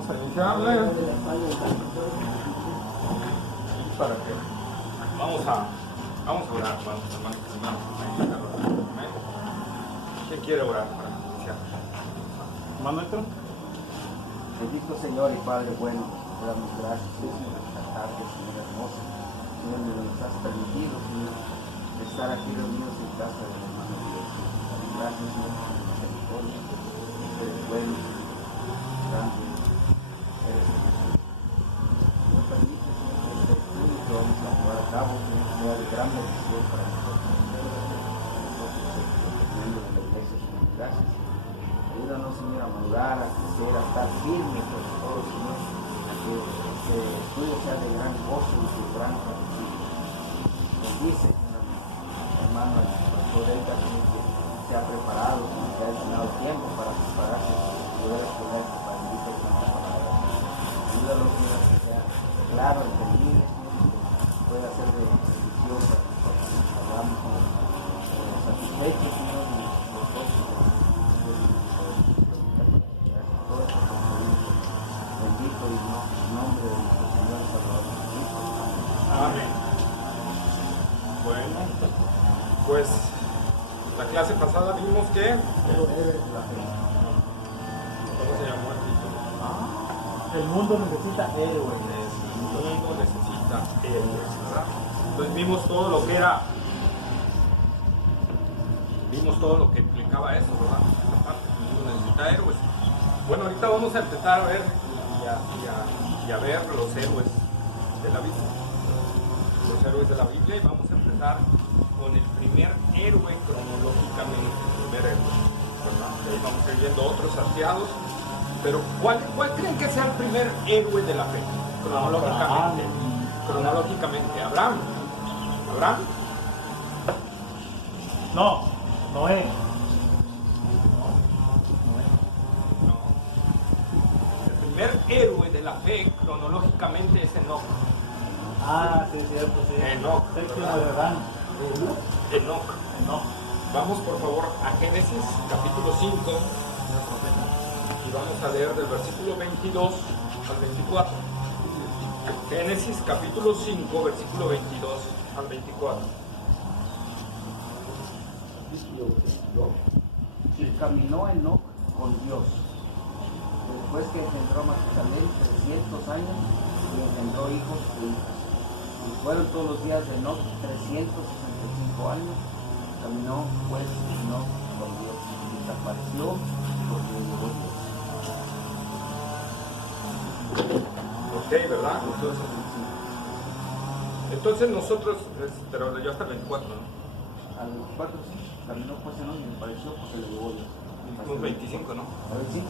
Vamos a iniciarle. ¿Para qué? Vamos a orar, hermanos. ¿Quién quiere orar para iniciar? Hermano Héctor. Bendito Señor y Padre bueno, te damos gracias, Señor, por esta tarde, Señor hermosa. Señor, nos has permitido, Señor, estar aquí reunidos en casa del hermano Dios. Gracias, Señor, por tu misericordia. Eres bueno, grande, eres Jesús. Nos permite, Señor, que este estudio que vamos a llevar a cabo, Señor, sea de gran bendición para nosotros. Teniendo en la iglesia, Señor, gracias. Ayúdanos, Señor, a madurar, a crecer, a estar firmes sobre todo, Señor, a que este estudio sea de gran gozo y de gran satisfacción. Bendice, Señor, hermano, el pastor Edgar, Señor, que se ha preparado, Señor, que ha destinado tiempo para prepararse y poder exponer tu bendita y santa palabra. Ayúdanos, Señor, a que sea claro, entendible, Señor, que pueda ser de bendición para nosotros. Hablamos, Señor, satisfechos, Señor, y nosotros. Bendito y en nombre de nuestro Señor Salvador Jesucristo. Amén. Bueno, pues la clase pasada vimos que... Pero eres la fe. ¿Cómo se llamó el título? El mundo necesita héroes. El mundo necesita héroes, ¿verdad? Entonces vimos todo lo que era... Vimos todo lo que implicaba eso, ¿verdad? Esta parte, el mundo necesita héroes. Bueno, ahorita vamos a empezar a ver y a ver los héroes de la Biblia. Los héroes de la Biblia, y vamos a empezar con el primer héroe cronológicamente, el primer héroe, ¿verdad? Y ahí vamos a ir viendo otros salteados, pero ¿cuál creen que sea el primer héroe de la fe? Cronológicamente. Cronológicamente, ¿Abraham? No, Noé. El primer héroe de la fe cronológicamente es Enoc. Ah, sí, es cierto, sí. Enoc, Séptimo ¿verdad? de Adán. Enoc. No. Vamos por favor a Génesis capítulo 5 y vamos a leer del versículo 22 al 24. Génesis capítulo 5, versículo 22 al 24. Y caminó Enoc con Dios. Después que engendró a Matusalén 300 años, y engendró hijos e hijas. Y fueron todos los días de Enoc 365 años. Caminó pues Enoc con Dios. Y desapareció porque le llevó Dios. Ok, ¿verdad? Entonces nosotros, pero yo hasta el 24, ¿no? Al 24 sí, caminó pues Enoc y desapareció porque le llevó Dios. Los 25, ¿no? ¿A 25?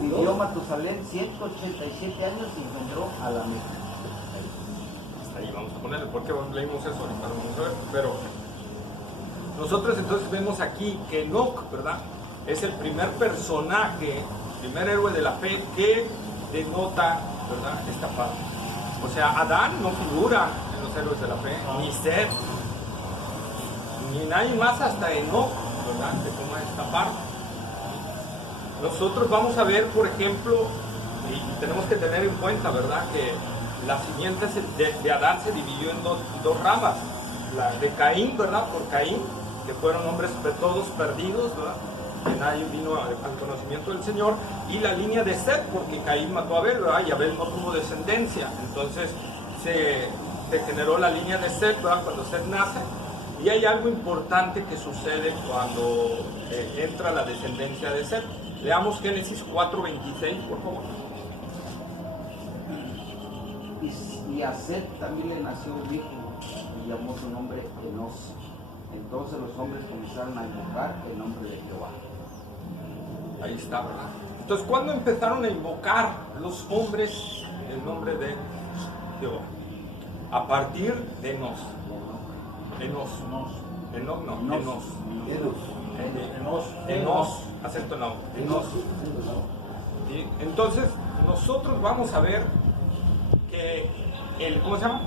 Vivió Matusalén 187 años y engendró a Lamec. Hasta ahí vamos a ponerle, porque leímos eso ahorita, lo vamos a ver, pero nosotros entonces vemos aquí que Enoc, ¿verdad? Es el primer personaje, primer héroe de la fe que denota, ¿verdad? Esta parte. O sea, Adán no figura en los héroes de la fe, ni Seth, ni nadie más hasta Enoc, ¿verdad? Que toma esta parte. Nosotros vamos a ver, por ejemplo, y tenemos que tener en cuenta, ¿verdad? Que la simiente de Adán se dividió en dos ramas. La de Caín, ¿verdad? Por Caín, que fueron hombres todos perdidos, ¿verdad? Que nadie vino al conocimiento del Señor. Y la línea de Seth, porque Caín mató a Abel, ¿verdad? Y Abel no tuvo descendencia. Entonces se generó la línea de Seth, ¿verdad? Cuando Seth nace. Y hay algo importante que sucede cuando entra la descendencia de Seth. Leamos Génesis 4:26, por favor. Y a Seth también le nació un hijo y llamó su nombre Enos. Entonces los hombres comenzaron a invocar el nombre de Jehová. Ahí está, ¿verdad? Entonces, ¿cuándo empezaron a invocar los hombres el nombre de Jehová? A partir de Enos. Enos, acento no. Enos. ¿Sí? Entonces, nosotros vamos a ver que ¿cómo se llama?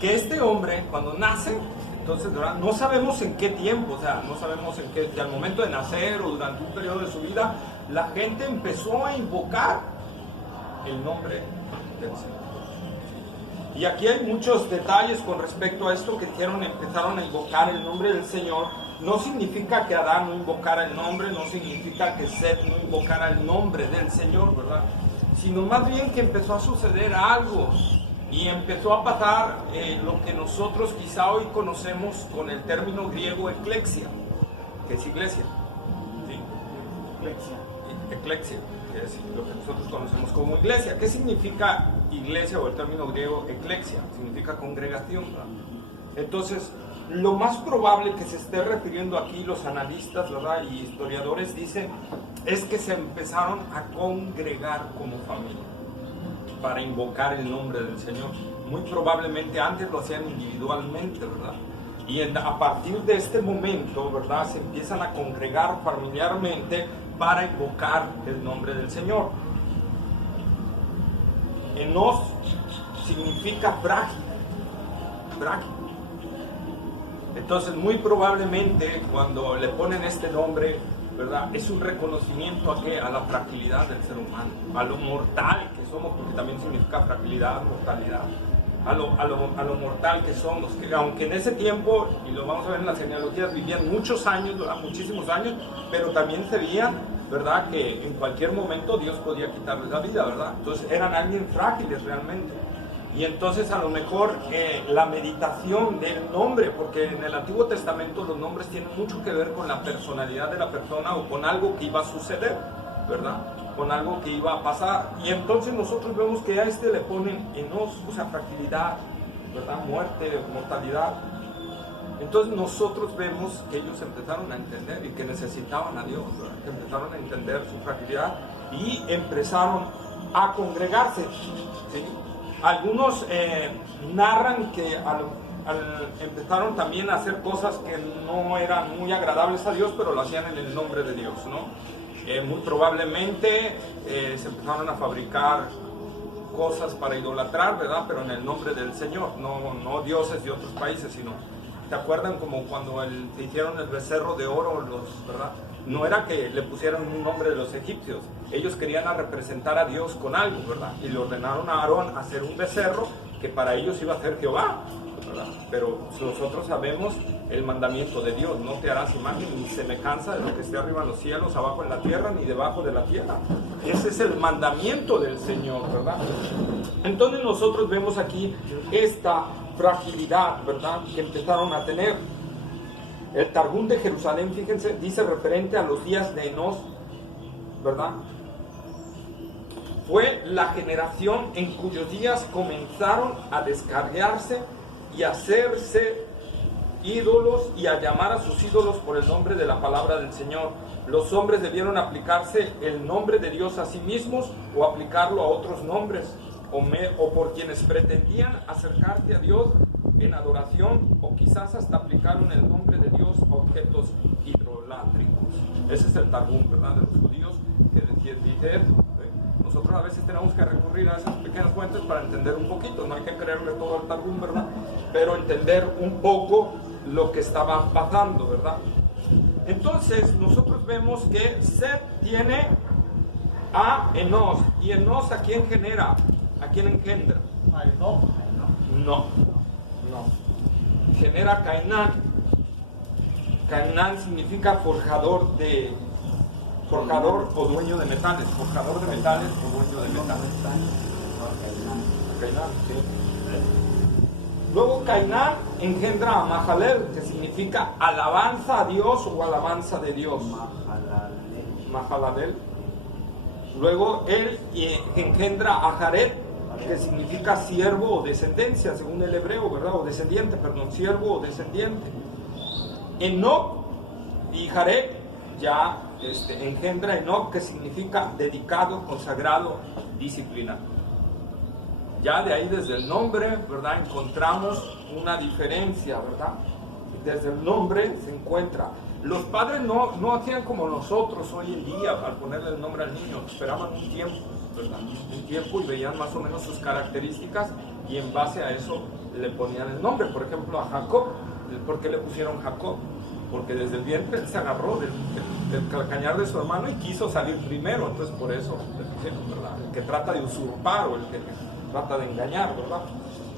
Que este hombre, cuando nace, entonces, ¿verdad? No sabemos en qué tiempo, o sea, no sabemos en qué, que al momento de nacer o durante un periodo de su vida, la gente empezó a invocar el nombre del Señor. Y aquí hay muchos detalles con respecto a esto que empezaron a invocar el nombre del Señor. No significa que Adán no invocara el nombre, no significa que Seth no invocara el nombre del Señor, ¿verdad? Sino más bien que empezó a suceder algo y empezó a pasar lo que nosotros quizá hoy conocemos con el término griego eclexia, que es iglesia. ¿Sí? Eclexia, que es lo que nosotros conocemos como iglesia. ¿Qué significa iglesia o el término griego eclexia? Significa congregación, ¿verdad? Entonces, lo más probable que se esté refiriendo aquí los analistas, ¿verdad?, y historiadores dicen, es que se empezaron a congregar como familia para invocar el nombre del Señor. Muy probablemente antes lo hacían individualmente, ¿verdad? Y a partir de este momento, ¿verdad?, se empiezan a congregar familiarmente para invocar el nombre del Señor. Enos significa frágil. Entonces, muy probablemente cuando le ponen este nombre, ¿verdad?, es un reconocimiento a ¿qué? A la fragilidad del ser humano, a lo mortal que somos, porque también significa fragilidad, mortalidad, a lo mortal que somos, que aunque en ese tiempo, y lo vamos a ver en las genealogías, vivían muchos años, ¿verdad?, muchísimos años, pero también se veían, ¿verdad?, que en cualquier momento Dios podía quitarles la vida, ¿verdad? Entonces eran alguien frágiles realmente. Y entonces a lo mejor la meditación del nombre, porque en el Antiguo Testamento los nombres tienen mucho que ver con la personalidad de la persona o con algo que iba a suceder, ¿verdad?, con algo que iba a pasar. Y entonces nosotros vemos que a este le ponen enos, o sea, fragilidad, ¿verdad?, muerte, mortalidad. Entonces nosotros vemos que ellos empezaron a entender y que necesitaban a Dios, ¿verdad?, que empezaron a entender su fragilidad y empezaron a congregarse, ¿sí? Algunos narran que empezaron también a hacer cosas que no eran muy agradables a Dios, pero lo hacían en el nombre de Dios, ¿no? Muy probablemente se empezaron a fabricar cosas para idolatrar, ¿verdad?, pero en el nombre del Señor, no dioses de otros países, sino, ¿te acuerdan como cuando se hicieron el becerro de oro, ¿verdad? No era que le pusieran un nombre de los egipcios, ellos querían representar a Dios con algo, ¿verdad? Y le ordenaron a Aarón hacer un becerro que para ellos iba a ser Jehová, ¿verdad? Pero nosotros sabemos el mandamiento de Dios: no te harás imagen ni semejanza de lo que esté arriba en los cielos, abajo en la tierra, ni debajo de la tierra. Ese es el mandamiento del Señor, ¿verdad? Entonces nosotros vemos aquí esta fragilidad, ¿verdad?, que empezaron a tener. El Targum de Jerusalén, fíjense, dice referente a los días de Enos, ¿verdad? Fue la generación en cuyos días comenzaron a descargarse y a hacerse ídolos y a llamar a sus ídolos por el nombre de la palabra del Señor. Los hombres debieron aplicarse el nombre de Dios a sí mismos o aplicarlo a otros nombres o por quienes pretendían acercarse a Dios en adoración, o quizás hasta aplicaron el nombre de Dios a objetos idolátricos. Ese es el Targum, ¿verdad?, de los judíos, que dice eso. Nosotros a veces tenemos que recurrir a esas pequeñas fuentes para entender un poquito, no hay que creerle todo al Targum, ¿verdad?, pero entender un poco lo que estaba pasando, ¿verdad? Entonces nosotros vemos que Seth tiene a Enos, y Enos ¿a quién genera? ¿A quién engendra? Ay, no. No. Genera a Cainán. Cainán significa forjador o dueño de metales. Forjador de metales o dueño de metales. Cainán, sí. Luego Cainán engendra a Mahalalel, que significa alabanza a Dios o alabanza de Dios. Mahalalel. Luego él engendra a Jared, que significa siervo o descendencia, según el hebreo, ¿verdad? O descendiente, perdón, siervo o descendiente. Enoc y Jared ya engendra Enoc, que significa dedicado, consagrado, disciplinado. Ya de ahí, desde el nombre, ¿verdad?, encontramos una diferencia, ¿verdad? Desde el nombre se encuentra. Los padres no hacían como nosotros hoy en día al ponerle el nombre al niño, esperaban un tiempo, ¿verdad?, un tiempo, y veían más o menos sus características y en base a eso le ponían el nombre. Por ejemplo, a Jacob, ¿por qué le pusieron Jacob? porque desde el vientre él se agarró del calcañar de su hermano y quiso salir primero, entonces por eso, ¿verdad? El que trata de usurpar o el que trata de engañar, ¿verdad?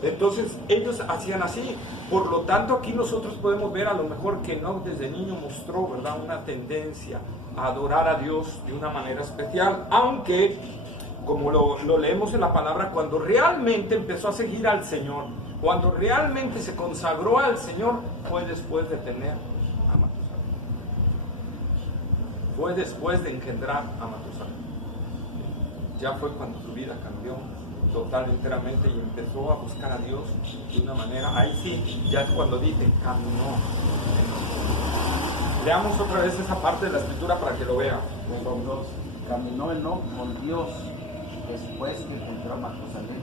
Entonces ellos hacían así. Por lo tanto, aquí nosotros podemos ver a lo mejor que Enoc desde niño mostró, ¿verdad?, una tendencia a adorar a Dios de una manera especial, aunque, como lo leemos en la palabra, cuando realmente empezó a seguir al Señor, cuando realmente se consagró al Señor, fue después de tener a Matusalén. Fue después de engendrar a Matusalén. Ya fue cuando su vida cambió total, enteramente, y empezó a buscar a Dios de una manera, ahí sí, ya es cuando dice, caminó. Leamos otra vez esa parte de la escritura para que lo vean. Caminó Enoc con Dios después que encontró a Matusalén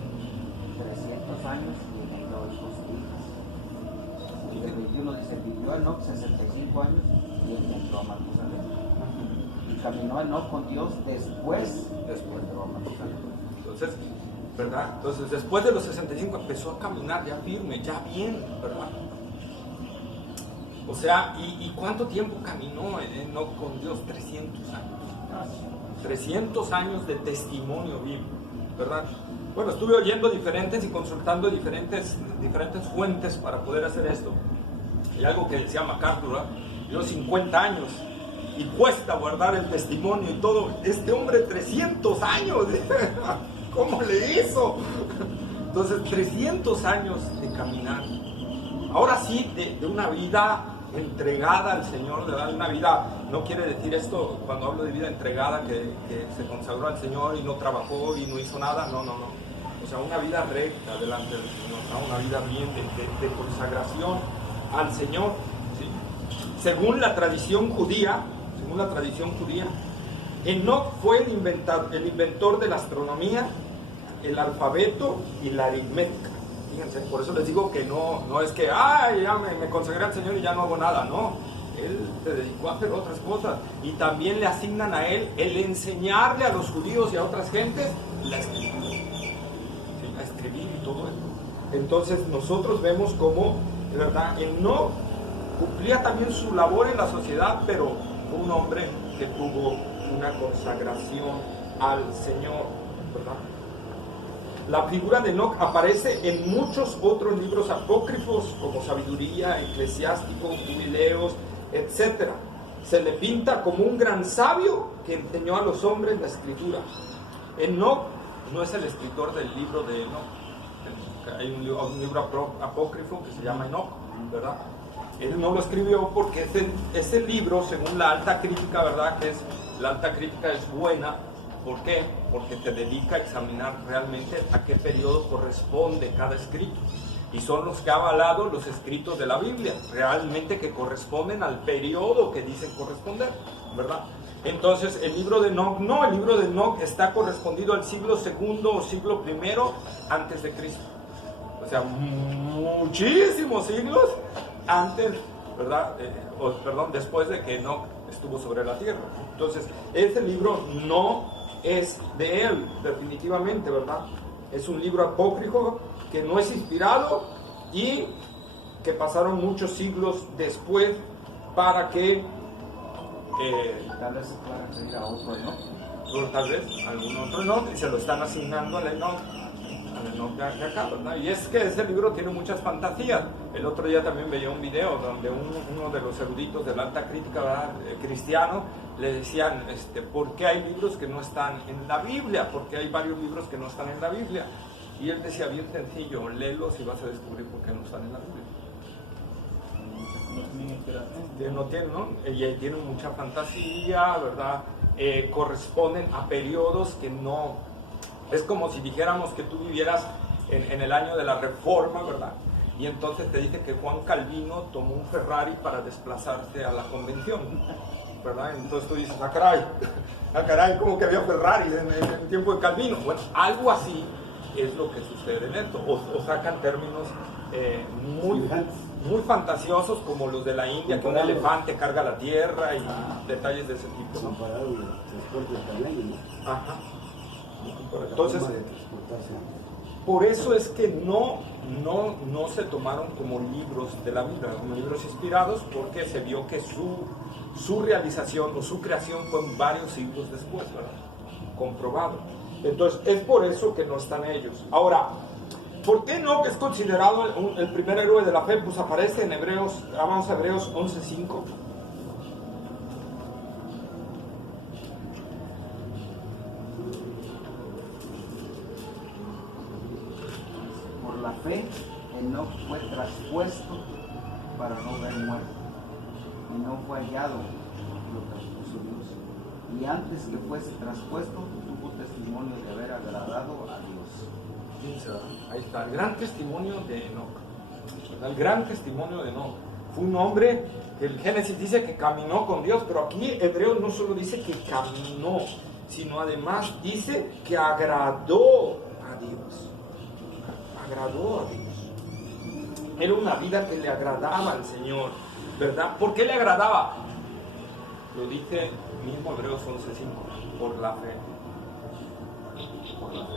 300 años y engendró hijos e hijas. Y el 21 dice, vivió Enoc 65 años y engendró a Matusalén. Y caminó Enoc con Dios después engendró a Matusalén. Entonces, ¿verdad? Entonces, después de los 65 empezó a caminar ya firme, ya bien, ¿verdad? O sea, ¿y cuánto tiempo caminó Enoc con Dios? 300 años. 300 años de testimonio vivo, ¿verdad? Bueno, estuve oyendo diferentes y consultando diferentes fuentes para poder hacer esto. Y algo que decía MacArthur, ¿verdad? Yo 50 años y cuesta guardar el testimonio y todo. Este hombre 300 años, ¿cómo le hizo? Entonces, 300 años de caminar. Ahora sí, de una vida entregada al Señor, de una vida, no quiere decir esto cuando hablo de vida entregada que se consagró al Señor y no trabajó y no hizo nada, no. O sea, una vida recta delante del Señor, ¿no? Una vida bien de consagración al Señor, ¿sí? Según la tradición judía, Enoc fue el inventor de la astronomía, el alfabeto y la aritmética. Fíjense, por eso les digo que no es que, ya me consagré al Señor y ya no hago nada, no. Él se dedicó a hacer otras cosas y también le asignan a él el enseñarle a los judíos y a otras gentes la escritura, ¿sí? A escribir y todo esto. Entonces nosotros vemos cómo, de verdad, él no cumplía también su labor en la sociedad, pero fue un hombre que tuvo una consagración al Señor, ¿verdad? La figura de Enoc aparece en muchos otros libros apócrifos como Sabiduría, Eclesiástico, Jubileos, etc. Se le pinta como un gran sabio que enseñó a los hombres la escritura. Enoc no es el escritor del libro de Enoc. Hay un libro apócrifo que se llama Enoc, ¿verdad? Él no lo escribió porque ese libro, según la alta crítica, ¿verdad? La alta crítica es buena. ¿Por qué? Porque te dedica a examinar realmente a qué periodo corresponde cada escrito. Y son los que ha avalado los escritos de la Biblia, realmente que corresponden al periodo que dicen corresponder, ¿verdad? Entonces, el libro de Enoc, no, el libro de Enoc está correspondido al siglo II o siglo I antes de Cristo. O sea, muchísimos siglos antes, ¿verdad? Después de que Enoc estuvo sobre la tierra. Entonces, ese libro no es de él, definitivamente, ¿verdad? Es un libro apócrifo que no es inspirado y que pasaron muchos siglos después para que tal vez se pueda referir a otro Enoc. Tal vez algún otro Enoc, y se lo están asignando al Enoc de acá, ¿verdad? Y es que ese libro tiene muchas fantasías. El otro día también veía un video donde uno de los eruditos de la alta crítica, ¿verdad? Cristiano, le decían, ¿por qué hay libros que no están en la Biblia? Porque hay varios libros que no están en la Biblia. Y él decía, bien sencillo, léelos y vas a descubrir por qué no están en la Biblia. No tienen, ¿no? Y tienen mucha fantasía, ¿verdad? Corresponden a periodos que no... Es como si dijéramos que tú vivieras en el año de la Reforma, ¿verdad? Y entonces te dice que Juan Calvino tomó un Ferrari para desplazarse a la convención, ¿verdad? Entonces tú dices, caray, ¿cómo que había Ferrari en el tiempo de Calvino? Bueno, algo así es lo que sucede en esto. O sacan términos muy fantasiosos como los de la India, que un elefante carga la tierra y detalles de ese tipo, ¿no? Comparado el transporte de camello, ¿no? Ajá. Entonces, por eso es que no se tomaron como libros de la Biblia, como libros inspirados, porque se vio que su realización o su creación fue varios siglos después, ¿verdad? Comprobado. Entonces, es por eso que no están ellos. Ahora, ¿por qué Enoc es considerado el primer héroe de la fe? Pues aparece en Hebreos, vamos a Hebreos 11:5. Por la fe, Enoc fue traspuesto para no ver muerte, y no fue hallado, lo traspuso Dios. Y antes que fuese traspuesto, tuvo testimonio de haber agradado a Dios. Ahí está, el gran testimonio de Enoc. El gran testimonio de Enoc. Fue un hombre que el Génesis dice que caminó con Dios, pero aquí Hebreos no solo dice que caminó, sino además dice que agradó a Dios. Agradó a Dios. Era una vida que le agradaba al Señor, ¿verdad? ¿Por qué le agradaba? Lo dice mismo Hebreos 11:5, por la fe. Por la fe.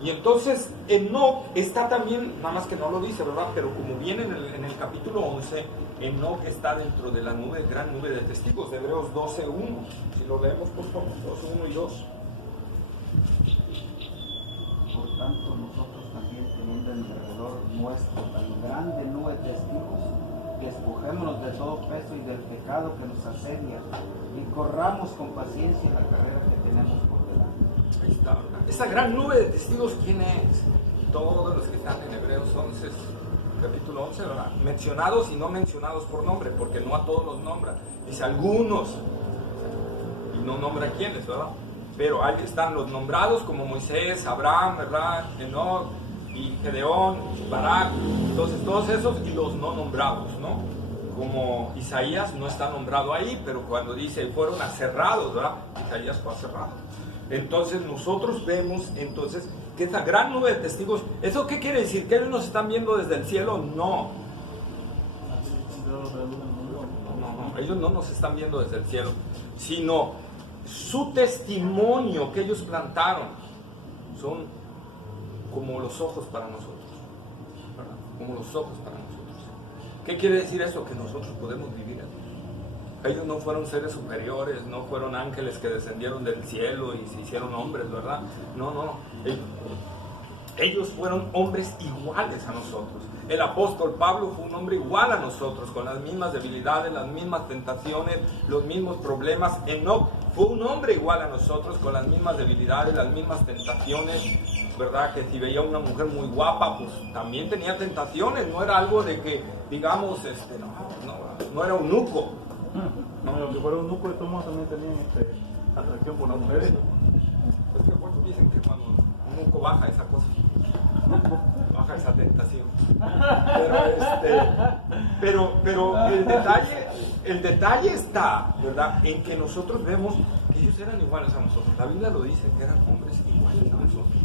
Y entonces Enoc está también, nada más que no lo dice, ¿verdad? Pero como viene en el capítulo 11, Enoc está dentro de la nube, gran nube de testigos, de Hebreos 12:1. Si lo leemos, por favor, 12:1 y 2. Por tanto, nosotros también, teniendo en alrededor nuestro tan grande nube de testigos, despojémonos de todo peso y del pecado que nos asedia, y corramos con paciencia la carrera que tenemos por delante. Ahí está, ¿verdad? Esta gran nube de testigos, ¿quién es? Todos los que están en Hebreos 11, capítulo 11, ¿verdad? Mencionados y no mencionados por nombre, porque no a todos los nombra. Dice algunos, y no nombra quiénes, ¿verdad? Pero ahí están los nombrados como Moisés, Abraham, ¿verdad? Enoc y Gedeón, Barak, entonces todos esos, y los no nombrados, ¿no? Como Isaías no está nombrado ahí, pero cuando dice fueron aserrados, ¿verdad? Isaías fue aserrado. Entonces nosotros vemos entonces que esta gran nube de testigos, ¿eso qué quiere decir? ¿Que ellos nos están viendo desde el cielo? No. No, ellos no nos están viendo desde el cielo, sino su testimonio que ellos plantaron son como los ojos para nosotros, ¿verdad? Como los ojos para nosotros. ¿Qué quiere decir eso? Que nosotros podemos vivir en ellos no fueron seres superiores, no fueron ángeles que descendieron del cielo y se hicieron hombres, ¿verdad? No. Ellos fueron hombres iguales a nosotros. El apóstol Pablo fue un hombre igual a nosotros, con las mismas debilidades, las mismas tentaciones, los mismos problemas. Enoc fue un hombre igual a nosotros, con las mismas debilidades, las mismas tentaciones, ¿verdad? Que si veía una mujer muy guapa, pues también tenía tentaciones. No era algo de que, digamos, no era un eunuco. No, lo que fuera un núcleo de tomos también tenían atracción por las mujeres. Es que muchos dicen que cuando un eunuco baja esa cosa, baja esa tentación. Pero el detalle está, ¿verdad? En que nosotros vemos que ellos eran iguales a nosotros. La Biblia lo dice, que eran hombres iguales a nosotros.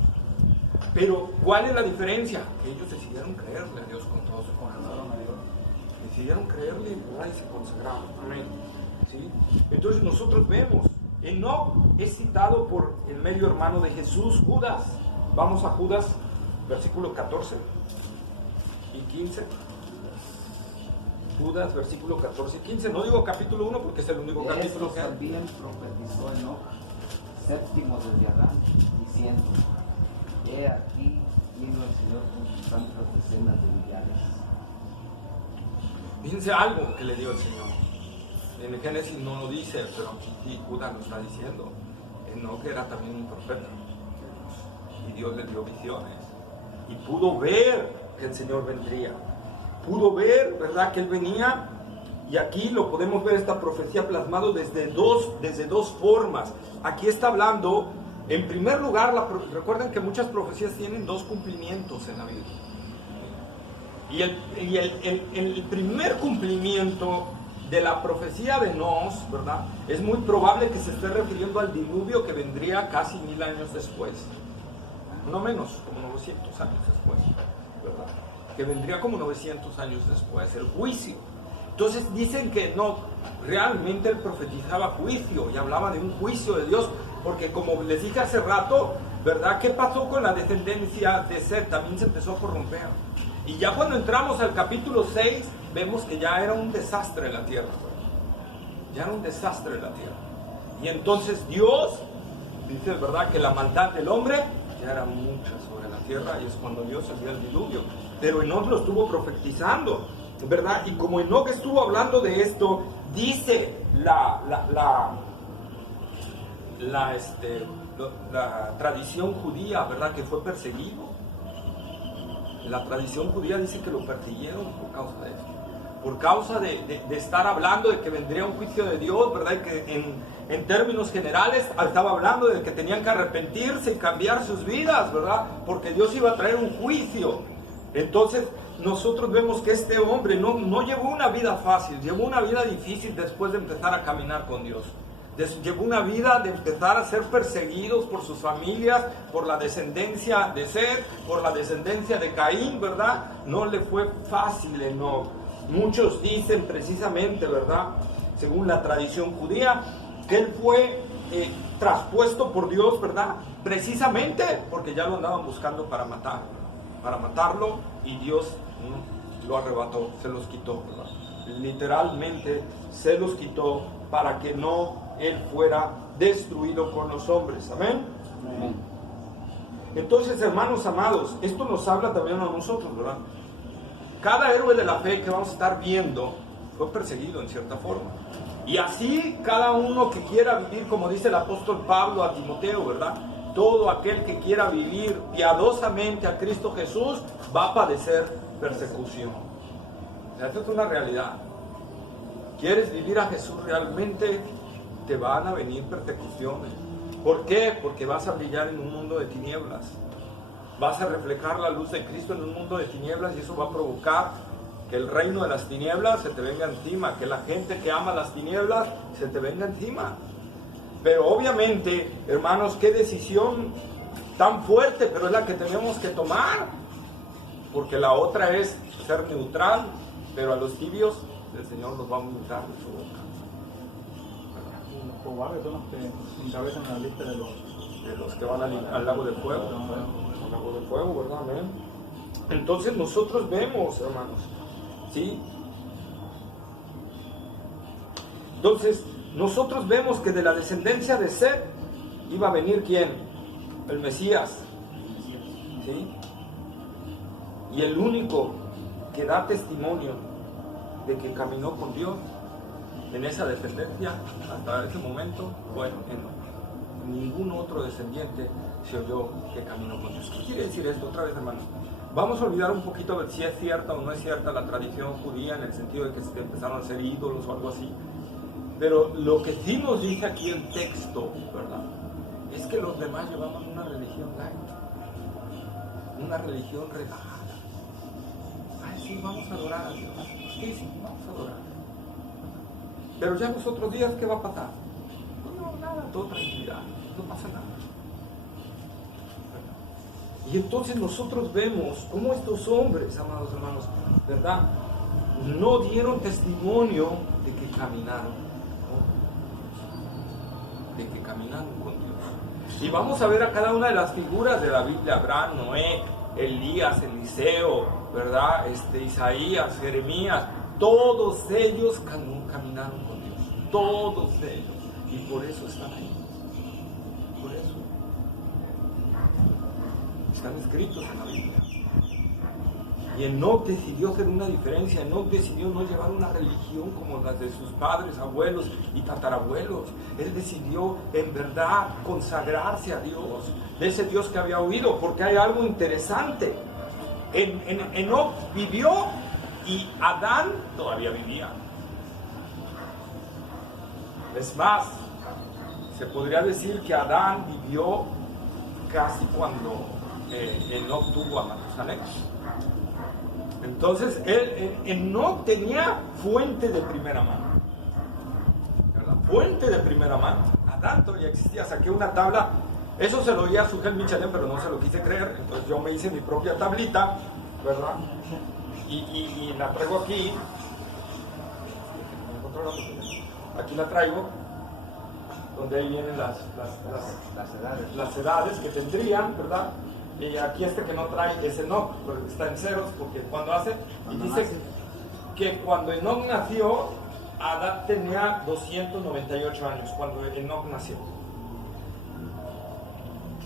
Pero ¿cuál es la diferencia? Que ellos decidieron creerle a Dios con todo su corazón. Decidieron creerle, ¿verdad? Y se consagraron. Amén. ¿Sí? Entonces nosotros vemos, Enoc es citado por el medio hermano de Jesús, Judas. Vamos a Judas, versículo 14 y 15. Judas, versículo 14 y 15. No digo capítulo 1 porque es el único capítulo que hay. También profetizó Enoc, séptimo desde Adán, diciendo: He aquí vino el Señor con sus santas decenas de millares. Fíjense algo que le dio el Señor. En el Génesis no lo dice, pero aquí Judas lo está diciendo. Enoc era también un profeta. Y Dios le dio visiones. Y pudo ver que el Señor vendría. Pudo ver, ¿verdad?, que Él venía. Y aquí lo podemos ver, esta profecía plasmado desde dos formas. Aquí está hablando, en primer lugar, recuerden que muchas profecías tienen dos cumplimientos en la Biblia. Y el primer cumplimiento de la profecía de Nos, ¿verdad?, es muy probable que se esté refiriendo al diluvio que vendría casi 1000 años después. No menos, como 900 años después, ¿verdad? Que vendría como 900 años después, el juicio. Entonces dicen que no, realmente él profetizaba juicio y hablaba de un juicio de Dios Porque como les dije hace rato, ¿verdad? ¿Qué pasó con la descendencia de Set? También se empezó a corromper. Y ya cuando entramos al capítulo 6, vemos que ya era un desastre la tierra. Ya era un desastre la tierra. Y entonces Dios dice, ¿verdad?, que la maldad del hombre ya era mucha sobre la tierra, y es cuando Dios envió el diluvio. Pero Enoc lo estuvo profetizando, ¿verdad? Y como Enoc estuvo hablando de esto, dice la tradición judía, ¿verdad?, que fue perseguido. La tradición judía dice que lo persiguieron por causa de esto, por causa de estar hablando de que vendría un juicio de Dios, ¿verdad? Y que en términos generales estaba hablando de que tenían que arrepentirse y cambiar sus vidas, ¿verdad? Porque Dios iba a traer un juicio. Entonces nosotros vemos que este hombre no llevó una vida fácil, llevó una vida difícil después de empezar a caminar con Dios. Llevó una vida de empezar a ser perseguidos por sus familias, por la descendencia de Set, por la descendencia de Caín, ¿verdad? No le fue fácil, no. Muchos dicen precisamente, ¿verdad?, según la tradición judía, que él fue traspuesto por Dios, ¿verdad?, precisamente porque ya lo andaban buscando para matarlo, y Dios lo arrebató, se los quitó, ¿verdad? Literalmente se los quitó para que no él fuera destruido por los hombres. Amén. Amén. Entonces, hermanos amados, esto nos habla también a nosotros, ¿verdad? Cada héroe de la fe que vamos a estar viendo fue perseguido en cierta forma. Y así cada uno que quiera vivir, como dice el apóstol Pablo a Timoteo, ¿verdad? Todo aquel que quiera vivir piadosamente a Cristo Jesús va a padecer persecución. O sea, esto es una realidad. ¿Quieres vivir a Jesús realmente? Te van a venir persecuciones. ¿Por qué? Porque vas a brillar en un mundo de tinieblas. Vas a reflejar la luz de Cristo en un mundo de tinieblas, y eso va a provocar que el reino de las tinieblas se te venga encima, que la gente que ama las tinieblas se te venga encima. Pero obviamente, hermanos, qué decisión tan fuerte, pero es la que tenemos que tomar, porque la otra es ser neutral, pero a los tibios el Señor los va a vomitar de su boca. Los cobardes son los que encabezan la lista de los que van al lago de fuego. Al lago de fuego, ¿verdad? Amén. Entonces nosotros vemos, hermanos, ¿sí? Entonces nosotros vemos que de la descendencia de Set iba a venir ¿quién? El Mesías, ¿sí? Y el único que da testimonio de que caminó con Dios en esa descendencia hasta ese momento, bueno, ningún otro descendiente se oyó que caminó con Dios. ¿Qué quiere decir esto? Otra vez, hermanos, vamos a olvidar un poquito de si es cierta o no es cierta la tradición judía, en el sentido de que se empezaron a ser ídolos o algo así. Pero lo que sí nos dice aquí el texto, ¿verdad?, es que los demás llevaban una religión light, una religión relajada. Ay, sí, vamos a adorar a Dios. Sí, vamos a adorar. Pero ya los otros días, ¿qué va a pasar? No, nada, todo tranquilidad, no pasa nada. Y entonces nosotros vemos cómo estos hombres, amados hermanos, ¿verdad?, no dieron testimonio de que caminaron, ¿no?, de que caminaron con Dios. Y vamos a ver a cada una de las figuras de la Biblia: Abraham, Noé, Elías, Eliseo, ¿verdad?, Isaías, Jeremías. Todos ellos caminaron con Dios, todos ellos, y por eso están ahí, por eso están escritos en la Biblia. Y Enoc decidió hacer una diferencia. Enoc decidió no llevar una religión como las de sus padres, abuelos y tatarabuelos. Él decidió en verdad consagrarse a Dios, de ese Dios que había oído, porque hay algo interesante. Enoc vivió y Adán todavía vivía. Es más, se podría decir que Adán vivió casi cuando Enoc tuvo a Matusalén. Entonces, Enoc tenía fuente de primera mano. ¿Verdad? Fuente de primera mano. Adán todavía existía. Saqué una tabla. Eso se lo oía a Sujel Michelén, pero no se lo quise creer. Entonces yo me hice mi propia tablita, ¿verdad? Y la traigo aquí. Aquí la traigo. donde ahí vienen las edades que tendrían, ¿verdad? Y aquí que no trae es Enoc, pero está en ceros, porque cuando hace, y dice que cuando Enoc nació, Adán tenía 298 años, cuando Enoc nació.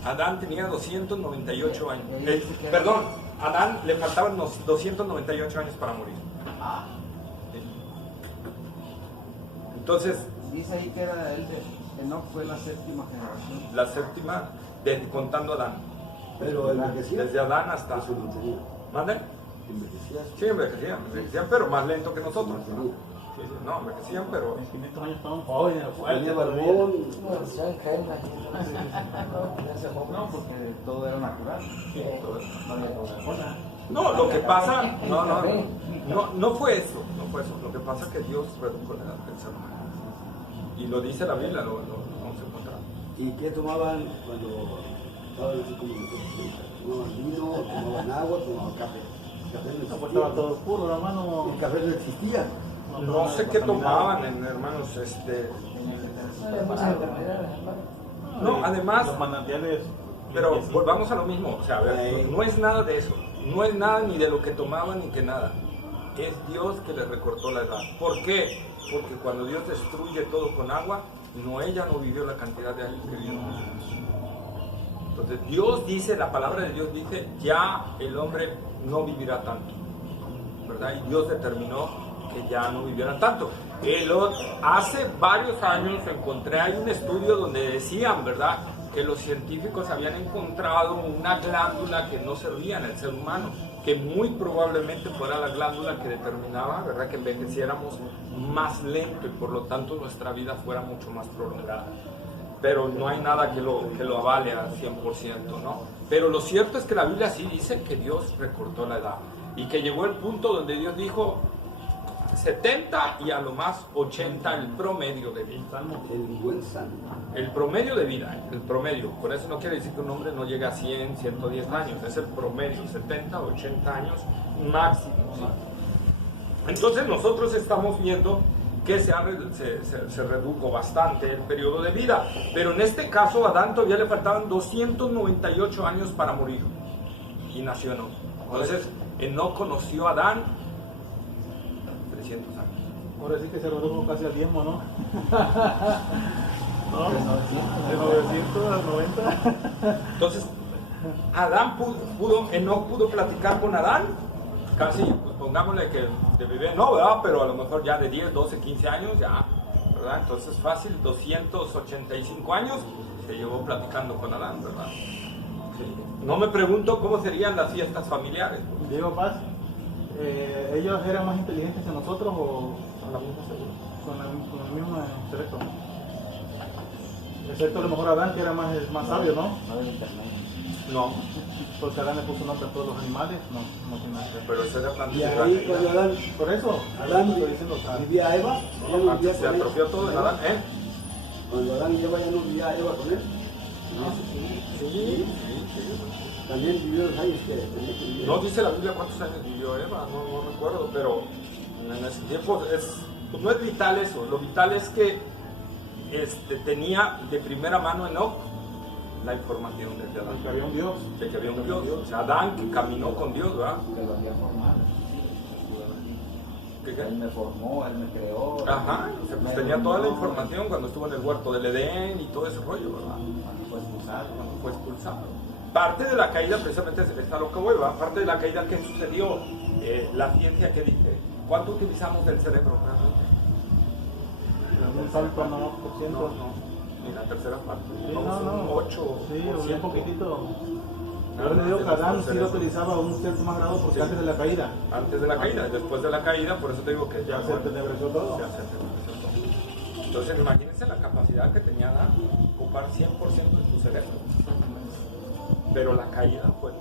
Adán tenía 298 años. Perdón, a Adán le faltaban unos 298 años para morir. Entonces, dice ahí que era Enoc fue la séptima generación. La séptima, contando a Adán. Pero envejecía. Desde Adán hasta su lotería. ¿Mande? Envejecía. Sí, envejecían, pero más lento que nosotros. No, envejecían, pero... En 500 años estaban jóvenes, Tenía barbón. No, porque todo era natural. No había Coca-Cola. No, lo que pasa... No fue eso. Lo que pasa es que Dios redujo la edad del ser humano. Y lo dice la Biblia, lo vamos a encontrar. ¿Y qué tomaban cuando estaban así como tomaban vino, tomaban agua, tomaban café? El café no estaba existía. todo oscuro, hermano. El café no existía. No sé qué tomaban, hermanos, No, además... Los manantiales... Pero volvamos a lo mismo, o sea, a ver, no es nada de eso, no es nada ni de lo que tomaban ni que nada, es Dios que les recortó la edad. ¿Por qué? Porque cuando Dios destruye todo con agua, Noé ya no vivió la cantidad de años que vivió. Entonces Dios dice, la palabra de Dios dice, ya el hombre no vivirá tanto, ¿verdad? Y Dios determinó que ya no viviera tanto. Hace varios años encontré, hay un estudio donde decían, ¿verdad?, que los científicos habían encontrado una glándula que no servía en el ser humano, que muy probablemente fuera la glándula que determinaba, ¿verdad?, que envejeciéramos más lento y por lo tanto nuestra vida fuera mucho más prolongada. Pero no hay nada que lo avale al 100%, ¿no? Pero lo cierto es que la Biblia sí dice que Dios recortó la edad y que llegó el punto donde Dios dijo 70 y a lo más 80 el promedio de vida. El buen salmo. El promedio de vida, el promedio. Por eso no quiere decir que un hombre no llegue a 100, 110 años. Es el promedio, 70, 80 años máximo. ¿Sí? Entonces nosotros estamos viendo que se redujo bastante el periodo de vida. Pero en este caso a Adán todavía le faltaban 298 años para morir. Y nació Enoc. Entonces Enoc conoció a Adán 300 años. Ahora sí que se redujo casi al diezmo, ¿no? ¿No? De 900 a 90. Entonces, Enoc pudo platicar con Adán, casi, pues pongámosle que de bebé no, ¿verdad? Pero a lo mejor ya de 10, 12, 15 años, ya, ¿verdad? Entonces fácil, 285 años se llevó platicando con Adán, ¿verdad? Sí. No me pregunto cómo serían las fiestas familiares. Diego Paz, ¿ellos eran más inteligentes que nosotros o Son la misma seguro. con el mismo intelecto? Excepto a lo mejor Adán, que era más sabio, ¿no? No había internet. No, Porque Adán le puso nombre a todos los animales. No tiene nada que ver. pero ese era plan Y ahí cuando Adán Por eso, Adán estoy diciendo, o sea, vivía a Eva, ella no vivía se con él. atrofió todo en Adán, ¿eh? Cuando Adán y Eva ya no vivía a Eva con él. ¿No? Sí. También vivió los años que tenía que vivir. No dice la Biblia cuántos años vivió Eva, no recuerdo, pero en ese tiempo pues no es vital eso. Lo vital es que tenía de primera mano Enoc la información de Adán, que había un Dios. de que había un Dios. O sea, Adán que caminó con Dios, ¿verdad? Que lo había formado. ¿Qué? Él me formó, él me creó. Ajá, o sea, pues tenía toda la información cuando estuvo en el huerto del Edén y todo ese rollo, ¿verdad? Cuando fue expulsado. Cuando fue expulsado. Parte de la caída, precisamente está lo que vuelve, parte de la caída que sucedió, la ciencia que dice, ¿cuánto utilizamos del cerebro realmente? Un tal 4%. No, ni la tercera parte. Sí, Vamos no. un 8%. Sí, un poquitito. Yo le digo que Adán sí lo utilizaba a un cierto más grado porque Sí. antes de la caída. Antes de la caída, después de la caída, por eso te digo que ya Se entenebreció todo. Ya se entenebreció todo. Entonces, imagínense la capacidad que tenía Adán de ocupar 100% de su cerebro. Pero la caída fue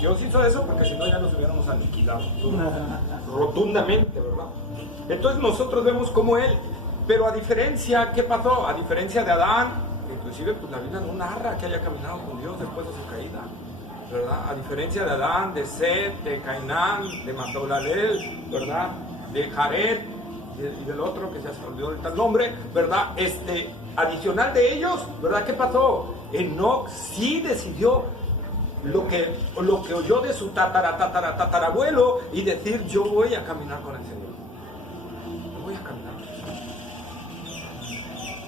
Dios hizo eso porque si no ya nos hubiéramos aniquilado rotundamente, ¿verdad? Entonces nosotros vemos como él, pero a diferencia, ¿qué pasó? A diferencia de Adán, inclusive pues la Biblia no narra que haya caminado con Dios después de su caída, ¿verdad? A diferencia de Adán, de Set, de Cainán, de Mataulalel, ¿verdad? De Jared, y del otro, que ya se olvidó ahorita el nombre, ¿verdad? Adicional de ellos, ¿verdad? ¿Qué pasó? Enoc sí decidió lo que oyó de su tatarabuelo y decir, yo voy a caminar con el Señor. Yo voy a caminar con el Señor.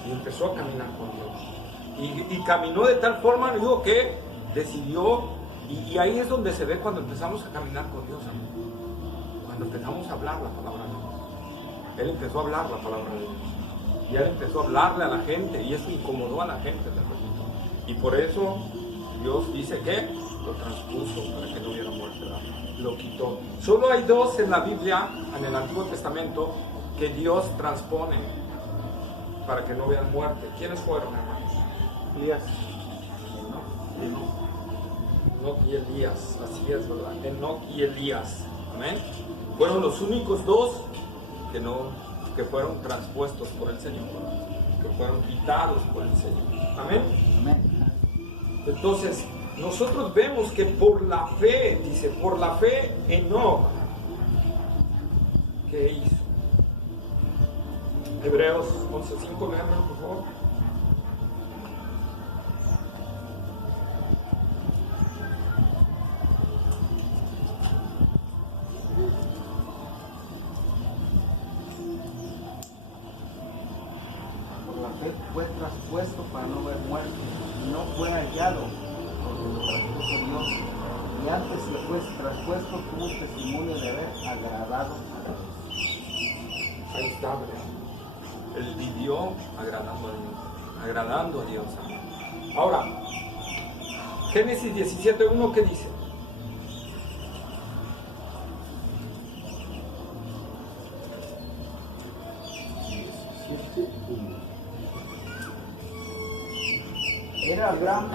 Y empezó a caminar con Dios. Y caminó de tal forma, digo, que decidió, y ahí es donde se ve cuando empezamos a caminar con Dios, ¿no? Cuando empezamos a hablar la palabra de Dios. Él empezó a hablar la palabra de Dios. Y él empezó a hablarle a la gente, y eso incomodó a la gente, te repito. Y por eso Dios dice que lo transpuso para que no hubiera muerte, ¿verdad? Lo quitó. Solo hay dos en la Biblia, en el Antiguo Testamento, que Dios transpone para que no hubieran muerte. ¿Quiénes fueron, hermanos? Elías. Enoc y Elías, así es, ¿verdad? Enoc y Elías, amén. Fueron los únicos dos que fueron transpuestos por el Señor, ¿verdad? Que fueron quitados por el Señor, amén. Amén. Entonces, nosotros vemos que por la fe, dice, por la fe Enoc, ¿qué hizo? Hebreos 11:5, léanmelo, por favor. Por la fe fue traspuesto para no ver muerte, y no fue hallado, porque lo traspuso Dios. Y antes que fue traspuesto tuvo testimonio de haber agradado a Dios. Ahí está, ¿verdad? Él vivió agradando a Dios. Ahora, Génesis 17:1, ¿qué dice? Era Abraham,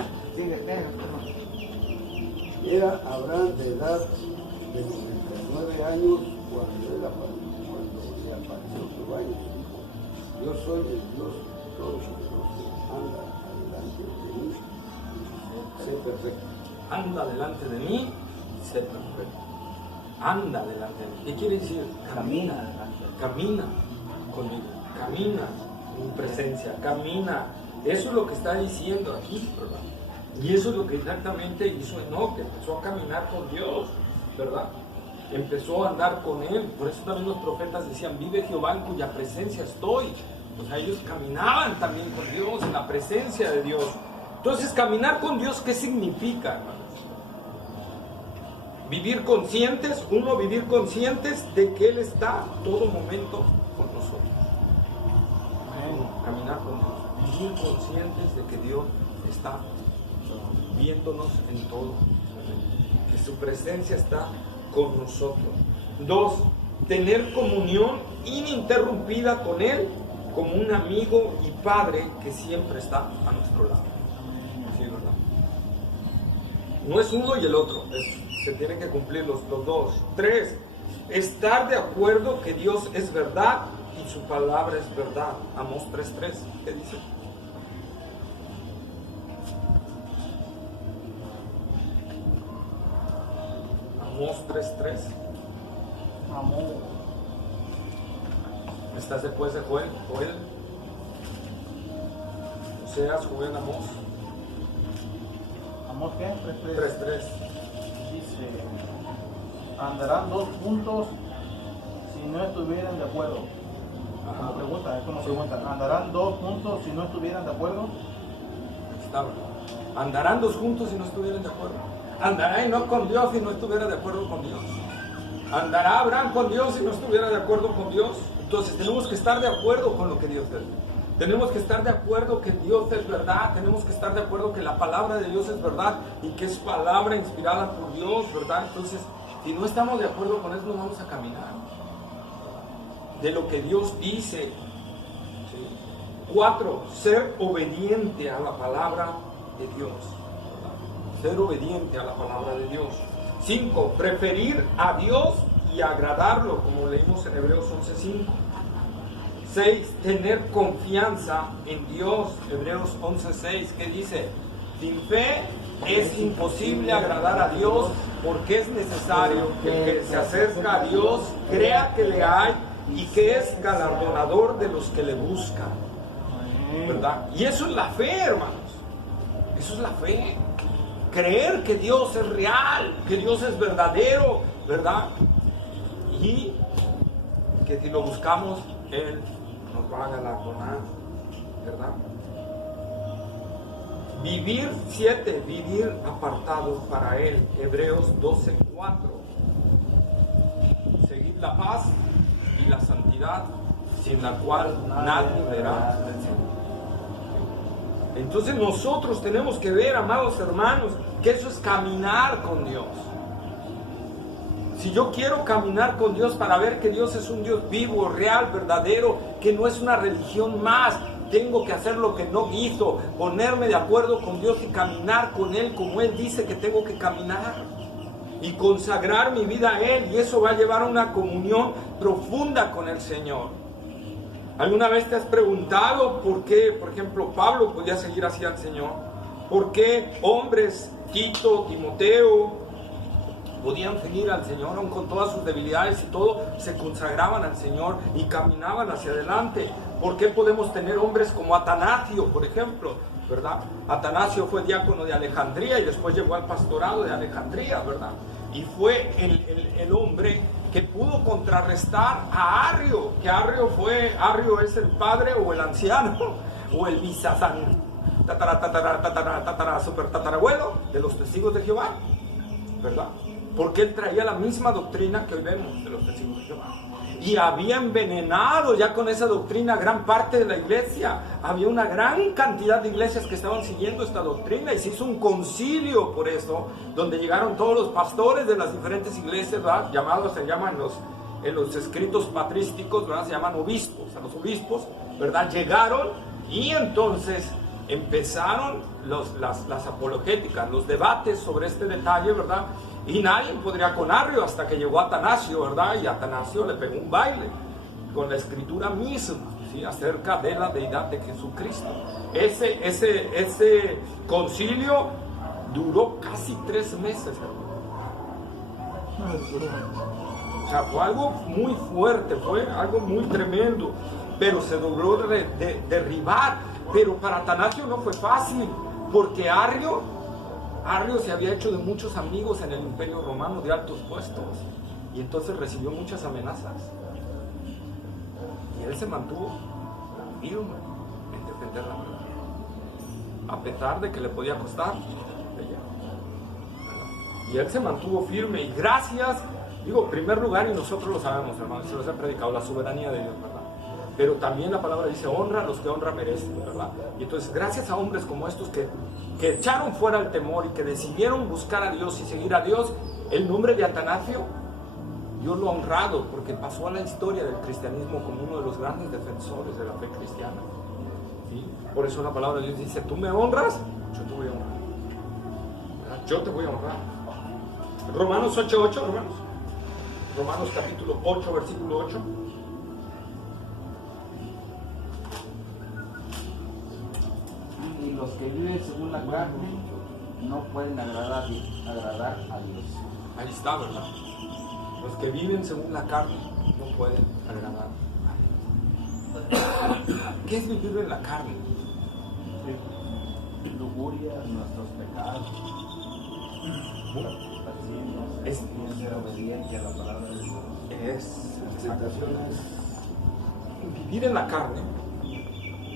Era Abraham de edad de 99 años cuando le apareció Jehová y le dijo, yo soy el Dios Todopoderoso, anda adelante de mí, sé perfecto. Anda delante de mí, sé perfecto. Anda delante de mí. ¿Qué quiere decir? Camina conmigo, camina en mi presencia, camina. Eso es lo que está diciendo aquí, ¿verdad? Y eso es lo que exactamente hizo Enoc, empezó a caminar con Dios, ¿verdad? Empezó a andar con Él. Por eso también los profetas decían, vive Jehová en cuya presencia estoy. O sea, ellos caminaban también con Dios, en la presencia de Dios. Entonces, caminar con Dios, ¿qué significa, hermanos? Vivir conscientes de que Él está todo momento con nosotros. Caminar con Dios, vivir conscientes de que Dios está viéndonos en todo, que su presencia está con nosotros. 2, tener comunión ininterrumpida con Él como un amigo y padre que siempre está a nuestro lado. Sí, ¿verdad? No es uno y el otro, se tienen que cumplir los dos. 3, estar de acuerdo que Dios es verdad y su palabra es verdad. Amós 3:3, ¿qué dice? Amós 3:3. Amós. ¿Estás después de Joel? Oseas, Joel, Amós. ¿Amós qué? 3:3. Dice, andarán dos juntos si no estuvieran de acuerdo. Como pregunta, es como pregunta. ¿Andarán dos juntos si no estuvieran de acuerdo? Está, ¿verdad? Andarán dos juntos si no estuvieran de acuerdo. Andará Enoc con Dios si no estuviera de acuerdo con Dios. Andará Abraham con Dios si no estuviera de acuerdo con Dios. Entonces tenemos que estar de acuerdo con lo que Dios es. Tenemos que estar de acuerdo que Dios es verdad. Tenemos que estar de acuerdo que la palabra de Dios es verdad y que es palabra inspirada por Dios, ¿verdad? Entonces, si no estamos de acuerdo con eso, no vamos a caminar de lo que Dios dice. ¿Sí? 4, ser obediente a la palabra de Dios. Ser obediente a la palabra de Dios. 5, preferir a Dios y agradarlo, como leímos en Hebreos 11:5. 6, tener confianza en Dios. Hebreos 11:6, que dice, sin fe es imposible agradar a Dios, porque es necesario que el que se acerca a Dios crea que le hay y que es galardonador de los que le buscan, ¿verdad? Y eso es la fe, hermanos. Eso es la fe. Creer que Dios es real, que Dios es verdadero, ¿verdad? Y que si lo buscamos, Él nos va a galardonar, ¿verdad? Vivir apartado para Él. Hebreos 12:4. Seguid la paz y la santidad, sin la cual nadie verá al Señor. Entonces nosotros tenemos que ver, amados hermanos, que eso es caminar con Dios. Si yo quiero caminar con Dios para ver que Dios es un Dios vivo, real, verdadero, que no es una religión más, tengo que hacer lo que no hizo, ponerme de acuerdo con Dios y caminar con Él como Él dice que tengo que caminar. Y consagrar mi vida a Él, y eso va a llevar a una comunión profunda con el Señor. ¿Alguna vez te has preguntado por qué, por ejemplo, Pablo podía seguir así al Señor? ¿Por qué hombres, Tito, Timoteo, podían seguir al Señor aun con todas sus debilidades y todo, se consagraban al Señor y caminaban hacia adelante? ¿Por qué podemos tener hombres como Atanasio, por ejemplo? ¿Verdad? Atanasio fue diácono de Alejandría y después llegó al pastorado de Alejandría, ¿verdad? Y fue el hombre que pudo contrarrestar a Arrio, que Arrio es el padre o el anciano o el super tatarabuelo de los testigos de Jehová, ¿verdad? Porque él traía la misma doctrina que hoy vemos de los testigos de Jehová. Y había envenenado ya con esa doctrina gran parte de la iglesia. Había una gran cantidad de iglesias que estaban siguiendo esta doctrina y se hizo un concilio por eso, donde llegaron todos los pastores de las diferentes iglesias, ¿verdad? Se llaman en los escritos patrísticos, ¿verdad? Se llaman obispos. A los obispos, ¿verdad? Llegaron y entonces empezaron las apologéticas, los debates sobre este detalle, ¿verdad? Y nadie podría con Arrio hasta que llegó Atanasio, ¿verdad? Y Atanasio le pegó un baile con la escritura misma, ¿sí? Acerca de la deidad de Jesucristo. Ese concilio duró casi 3 meses. O sea, fue algo muy fuerte, fue algo muy tremendo, pero se logró derribar. Pero para Atanasio no fue fácil, porque Arrio se había hecho de muchos amigos en el Imperio Romano de altos puestos, y entonces recibió muchas amenazas. Y él se mantuvo firme en defender la verdad, a pesar de que le podía costar. Y él se mantuvo firme, y gracias, en primer lugar, y nosotros lo sabemos, hermanos, se los he predicado, la soberanía de Dios, ¿verdad? Pero también la palabra dice, honra a los que honra merecen, ¿verdad? Y entonces, gracias a hombres como estos que echaron fuera el temor y que decidieron buscar a Dios y seguir a Dios, el nombre de Atanasio, Dios lo ha honrado, porque pasó a la historia del cristianismo como uno de los grandes defensores de la fe cristiana, ¿sí? Por eso la palabra de Dios dice, tú me honras, yo te voy a honrar, ¿verdad? Yo te voy a honrar. Romanos 8:8, hermanos. Romanos capítulo 8, versículo 8. Y los que viven según la carne no pueden agradar a Dios. Ahí está, ¿verdad? Los que viven según la carne no pueden agradar a Dios. ¿Qué es vivir en la carne? Lujuria, nuestros pecados. Es ser obediente a la palabra de Dios. Vivir en la carne.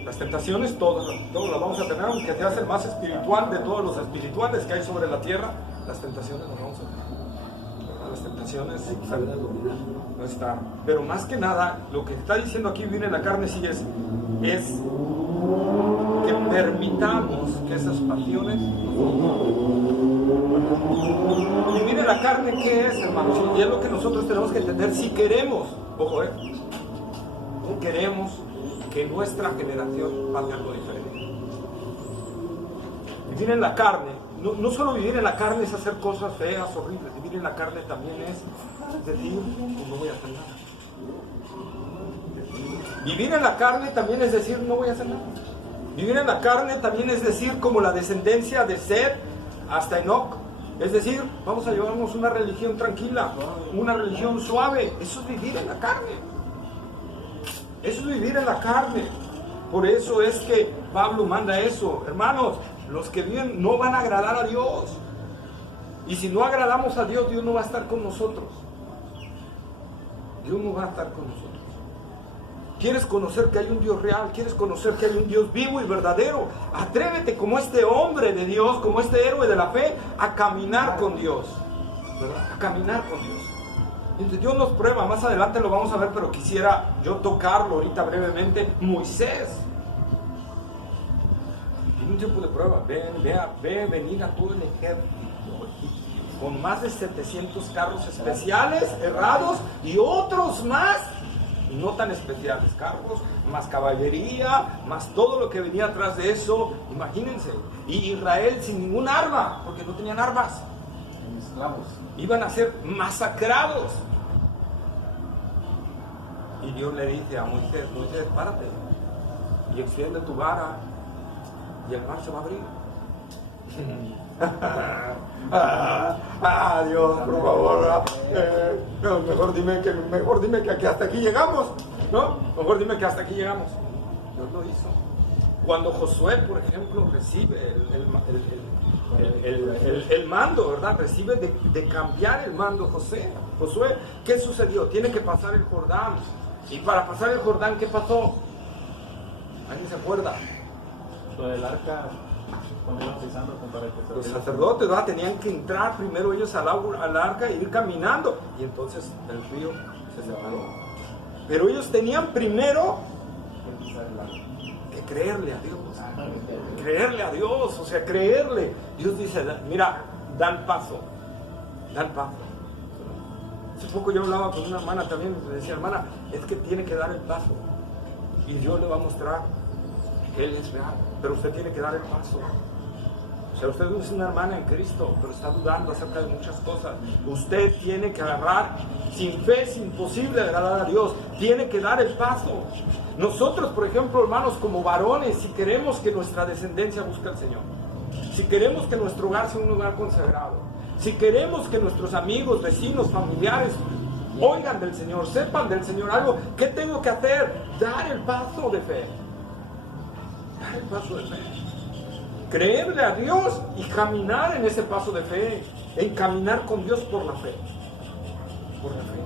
Las tentaciones todas las vamos a tener, aunque te hace el más espiritual de todos los espirituales que hay sobre la tierra, las tentaciones las vamos a tener. Las tentaciones no están. Pero más que nada, lo que está diciendo aquí vivir en la carne sí es que permitamos que esas pasiones. Vivir en la carne, ¿qué es, hermanos? Y es lo que nosotros tenemos que entender si queremos, ojo, queremos que nuestra generación pase algo diferente. Vivir en la carne, no solo vivir en la carne es hacer cosas feas, horribles. Vivir en la carne también es decir, pues no voy a hacer nada. Vivir en la carne también es decir, no voy a hacer nada. Vivir en la carne también es decir, como la descendencia de Seth hasta Enoc, es decir, vamos a llevarnos una religión tranquila, una religión suave. Eso es vivir en la carne. Eso es vivir en la carne. Por eso es que Pablo manda eso. Hermanos, los que viven no van a agradar a Dios. Y si no agradamos a Dios, Dios no va a estar con nosotros. Dios no va a estar con nosotros. ¿Quieres conocer que hay un Dios real? ¿Quieres conocer que hay un Dios vivo y verdadero? Atrévete como este hombre de Dios, como este héroe de la fe, a caminar con Dios, ¿verdad? A caminar con Dios. Entonces Dios nos prueba, más adelante lo vamos a ver, pero quisiera yo tocarlo ahorita brevemente. Moisés, en un tiempo de prueba, ve venir a todo el ejército, con más de 700 carros especiales, errados, y otros más, no tan especiales, carros, más caballería, más todo lo que venía atrás de eso, imagínense. Y Israel sin ningún arma, porque no tenían armas. Esclavos. Iban a ser masacrados. Y Dios le dice a Moisés, Moisés, párate y extiende tu vara y el mar se va a abrir. Dios, por favor, no, mejor dime que hasta aquí llegamos, ¿no? Mejor dime que hasta aquí llegamos. Dios lo hizo. Cuando Josué, por ejemplo, recibe el mando, ¿verdad? Recibe de cambiar el mando Josué, ¿qué sucedió? Tiene que pasar el Jordán. Y para pasar el Jordán, ¿qué pasó? ¿Alguien se acuerda? Lo del arca, cuando iban pisando para que Los sacerdotes, ¿verdad? Tenían que entrar primero ellos al arca e ir caminando. Y entonces el río se separó. Pero ellos tenían primero que creerle a Dios. Creerle a Dios, o sea, creerle. Dios dice, mira, da el paso. Hace poco yo hablaba con una hermana también, me decía, hermana, es que tiene que dar el paso. Y Dios le va a mostrar que Él es real, pero usted tiene que dar el paso. O sea, usted es una hermana en Cristo, pero está dudando acerca de muchas cosas. Usted tiene que agarrar. Sin fe es imposible agradar a Dios. Tiene que dar el paso. Nosotros, por ejemplo, hermanos, como varones, si queremos que nuestra descendencia busque al Señor, si queremos que nuestro hogar sea un lugar consagrado, si queremos que nuestros amigos, vecinos, familiares oigan del Señor, sepan del Señor algo, ¿qué tengo que hacer? Dar el paso de fe. Dar el paso de fe. Creerle a Dios y caminar en ese paso de fe, en caminar con Dios por la fe. Por la fe.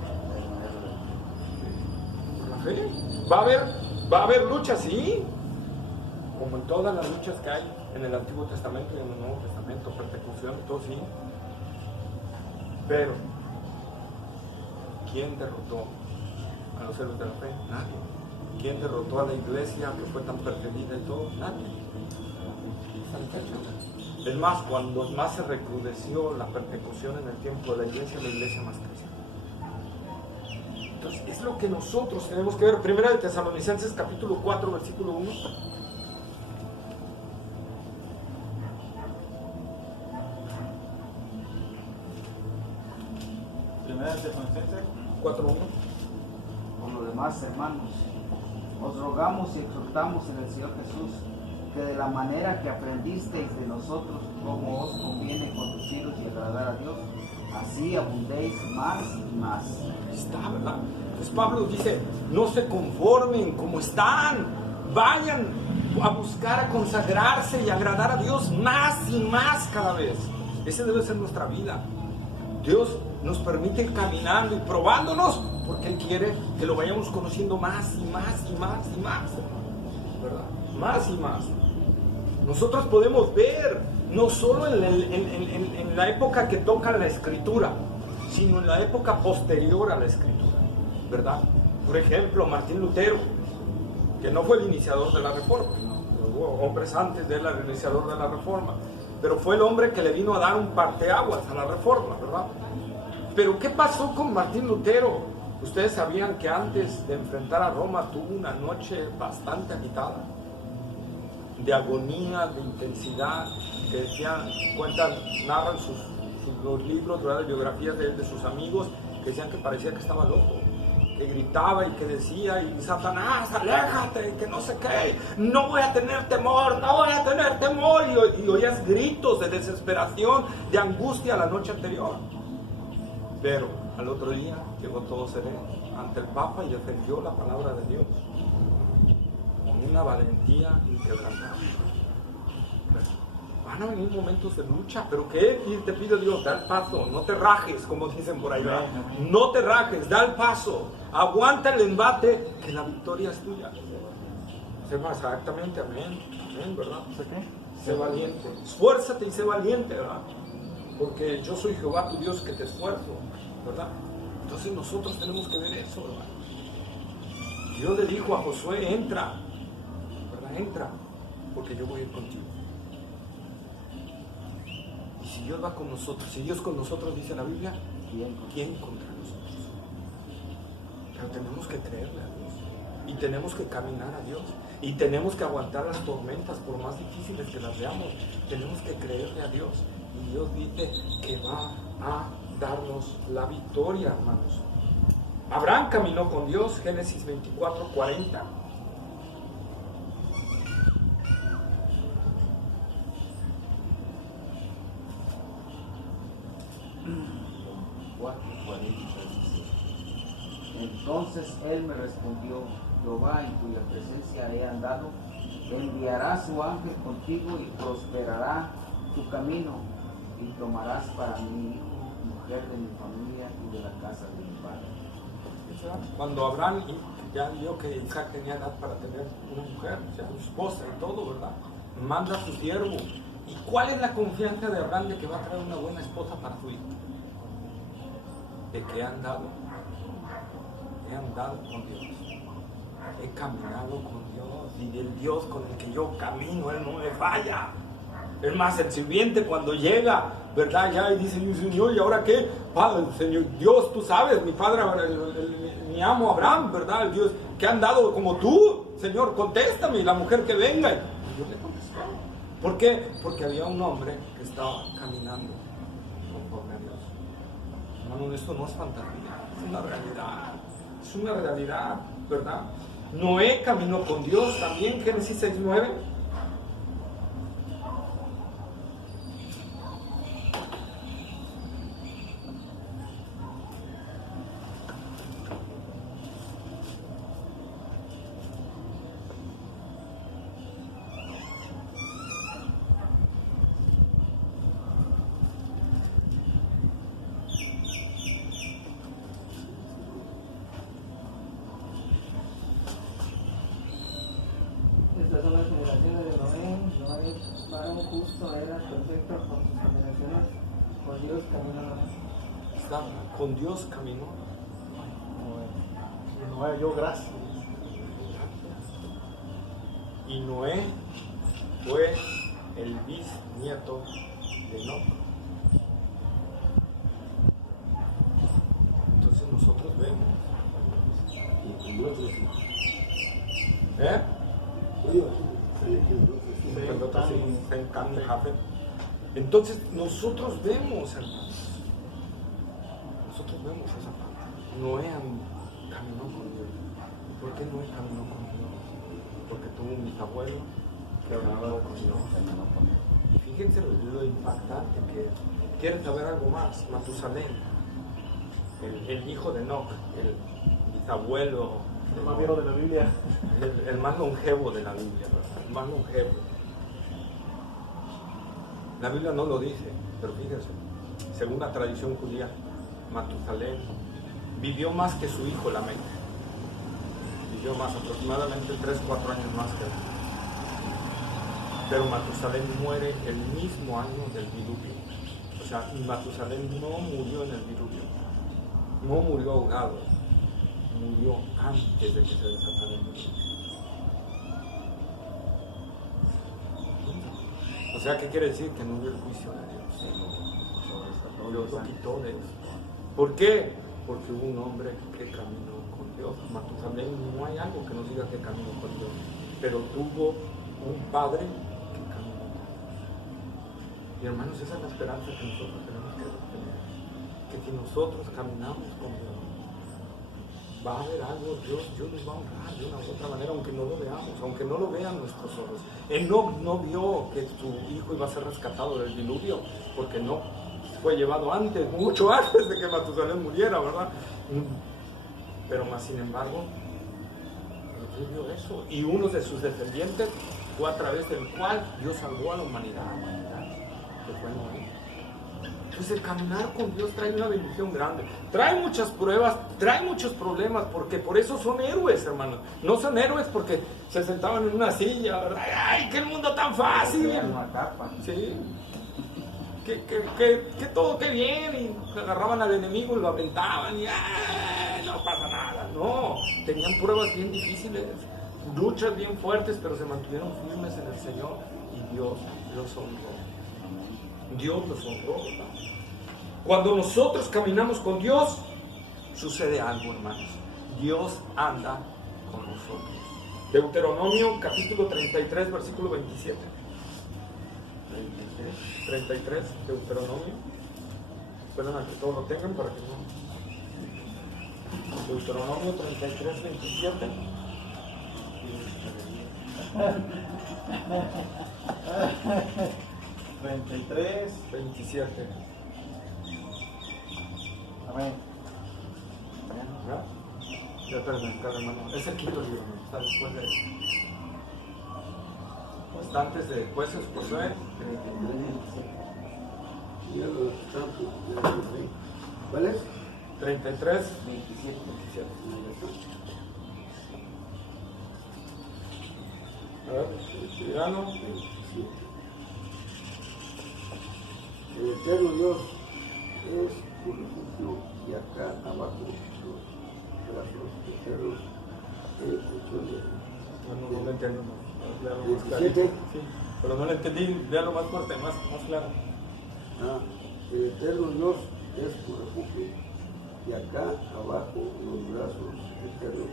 Por la fe. Va a haber luchas, sí, como en todas las luchas que hay en el Antiguo Testamento y en el Nuevo Testamento, persecución, todo sí. Pero, ¿quién derrotó a los héroes de la fe? Nadie. ¿Quién derrotó a la iglesia que fue tan perseguida y todo? Nadie. Es más, cuando más se recrudeció la persecución en el tiempo de la iglesia más creció. Entonces, es lo que nosotros tenemos que ver. Primera de Tesalonicenses, capítulo 4, versículo 1. Primera de Tesalonicenses 4:1. Por lo demás, hermanos, os rogamos y exhortamos en el Señor Jesús, que de la manera que aprendisteis de nosotros cómo os conviene conduciros y agradar a Dios, así abundéis más y más. Está, ¿verdad? Entonces Pablo dice, no se conformen como están, vayan a buscar a consagrarse y agradar a Dios más y más cada vez. Esa debe ser nuestra vida. Dios nos permite ir caminando y probándonos porque Él quiere que lo vayamos conociendo más y más y más y más, ¿verdad? Más y más. Nosotros podemos ver, no solo en la época que toca la Escritura, sino en la época posterior a la Escritura, ¿verdad? Por ejemplo, Martín Lutero, que no fue el iniciador de la Reforma, ¿no? Hubo hombres antes de él, el iniciador de la Reforma, pero fue el hombre que le vino a dar un parteaguas a la Reforma, ¿verdad? Pero ¿qué pasó con Martín Lutero? Ustedes sabían que antes de enfrentar a Roma tuvo una noche bastante agitada, de agonía, de intensidad, que decían, cuentan, narran los libros, ¿verdad?, de biografías de sus amigos, que decían que parecía que estaba loco, que gritaba y que decía, y Satanás, aléjate, y que no sé qué, no voy a tener temor, y oías gritos de desesperación, de angustia la noche anterior. Pero al otro día llegó todo sereno ante el Papa y defendió la palabra de Dios. con una valentía inquebrantable. Van a venir momentos de lucha, pero ¿qué te pide Dios? Da el paso, no te rajes, como dicen por ahí, ¿verdad? No te rajes, da el paso, aguanta el embate, que la victoria es tuya. Sepa exactamente, amén, amén, ¿verdad? Sé valiente, esfuérzate y sé valiente, ¿verdad? Porque yo soy Jehová tu Dios que te esfuerzo, ¿verdad? Entonces nosotros tenemos que ver eso, ¿verdad? Dios le dijo a Josué, entra, ¿verdad? Entra, porque yo voy a ir contigo. Y si Dios va con nosotros, si Dios con nosotros, dice la Biblia, ¿quién contra nosotros? Pero tenemos que creerle a Dios, y tenemos que caminar a Dios, y tenemos que aguantar las tormentas, por más difíciles que las veamos. Tenemos que creerle a Dios, y Dios dice que va a darnos la victoria, hermanos. Abraham caminó con Dios, Génesis 24:40. Entonces él me respondió: Jehová, en cuya presencia he andado, enviará su ángel contigo y prosperará tu camino, y tomarás para mí hijo, mujer de mi familia y de la casa de mi padre. Cuando Abraham ya vio que Isaac tenía edad para tener una mujer, o sea, su esposa y todo, ¿verdad? Manda a su siervo. ¿Y cuál es la confianza de Abraham de que va a traer una buena esposa para su hijo? De que he andado con Dios, he caminado con Dios, y el Dios con el que yo camino, Él no me falla. Es más, el sirviente cuando llega, ¿verdad? Ya y dice, Señor, ¿y ahora qué? Padre, Señor, Dios, tú sabes, mi padre, mi amo Abraham, ¿verdad? El Dios que ha andado como tú, Señor, contéstame, y la mujer que venga. Y Dios le contestó. ¿Por qué? Porque había un hombre que estaba caminando conforme a Dios. Hermano, esto no es fantasía, es una realidad. Es una realidad, ¿verdad? Noé caminó con Dios también, Génesis 6:9. Estas son las generaciones de Noé. Noé, varón justo, era perfecto con sus generaciones. Con Dios caminó. Está, con Dios caminó. Noé halló gracia. Y Noé fue el bisnieto de Enoc. Entonces nosotros vemos. Entonces nosotros vemos, hermanos, nosotros vemos esa parte. Noé caminó con Dios. ¿Y por qué Noé caminó con Dios? Porque tuvo un bisabuelo que caminó con Dios. Y fíjense lo impactante que es. ¿Quieren saber algo más? Matusalén, el hijo de Enoc, el bisabuelo, El más viejo de la Biblia. el más longevo de la Biblia, ¿verdad? El más longevo. La Biblia no lo dice, pero fíjense, según la tradición judía, Matusalén vivió más que su hijo Lamec. Vivió más, aproximadamente 3-4 años más que él. Pero Matusalén muere el mismo año del diluvio. O sea, Matusalén no murió en el diluvio, no murió ahogado, murió antes de que se desatara el diluvio. O sea, ¿qué quiere decir? Que no hubo el juicio de Dios. Dios lo quitó de esto. ¿Por qué? Porque hubo un hombre que caminó con Dios. Matusalén, no hay algo que nos diga que caminó con Dios, pero tuvo un padre que caminó con Dios. Y hermanos, esa es la esperanza que nosotros tenemos que tener. Que si nosotros caminamos con Dios, va a haber algo, Dios nos va a honrar de una u otra manera, aunque no lo veamos, aunque no lo vean nuestros ojos. Enoc no vio que su hijo iba a ser rescatado del diluvio, porque no fue llevado antes, mucho antes de que Matusalén muriera, ¿verdad? Pero más sin embargo, vivió eso. Y uno de sus descendientes fue a través del cual Dios salvó a la humanidad, que fue Noé. Entonces el caminar con Dios trae una bendición grande, trae muchas pruebas, trae muchos problemas, porque por eso son héroes, hermanos. No son héroes porque se sentaban en una silla, ¿verdad? ¡Ay, qué mundo tan fácil! Una capa. Sí, que todo qué bien, y agarraban al enemigo y lo aventaban y ¡ay, no pasa nada! No, tenían pruebas bien difíciles, luchas bien fuertes, pero se mantuvieron firmes en el Señor y Dios los honró. Dios los honró, ¿verdad? Cuando nosotros caminamos con Dios, sucede algo, hermanos. Dios anda con nosotros. Deuteronomio capítulo 33, versículo 27. 33, Deuteronomio. Esperen a que todos lo tengan para que no. Deuteronomio 33, 27. 33, 27. amén. ¿Ya? Ya espérenme, cada hermano. Es el quinto libro, ¿no? Está después de. Está antes de Jueces, Josué. ¿Cuál es? 33, 27. 27. A ver, tirano. El eterno Dios es tu refugio, y acá abajo los brazos eternos, el hecho de... No lo entiendo. Léalo más clarito. 27. Sí, pero no lo entendí. Léalo más fuerte, más claro. El eterno Dios es tu refugio, y acá abajo los brazos eternos,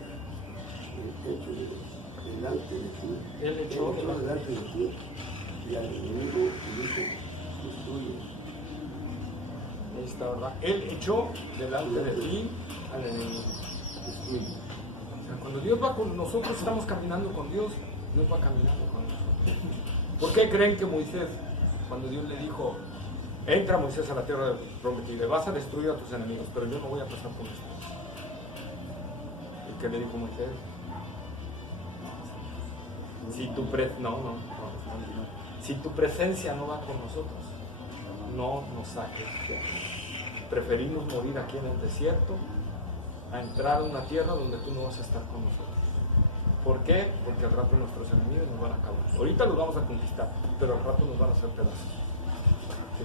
el hecho delante de ti, Él echó delante de ti, y al enemigo dijo, destruye. Ahí está, ¿verdad? Él echó delante de ti al enemigo. O sea, cuando Dios va con nosotros, estamos caminando con Dios, Dios va caminando con nosotros. ¿Por qué creen que Moisés, cuando Dios le dijo, entra Moisés a la tierra prometida, vas a destruir a tus enemigos, pero yo no voy a pasar por esto? ¿Y qué le dijo Moisés? Si tu presencia no va con nosotros, no nos saques. Preferimos morir aquí en el desierto a entrar a una tierra donde tú no vas a estar con nosotros. ¿Por qué? Porque al rato nuestros enemigos nos van a acabar. Ahorita los vamos a conquistar, pero al rato nos van a hacer pedazos. ¿Sí?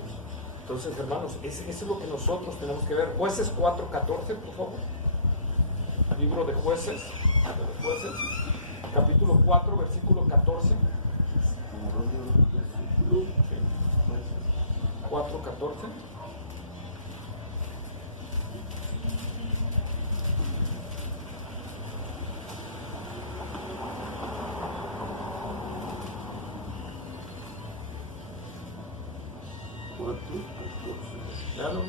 Entonces, hermanos, eso es lo que nosotros tenemos que ver. Jueces 4:14, por favor. Libro de Jueces, capítulo 4, versículo 14. 4:14. Claro,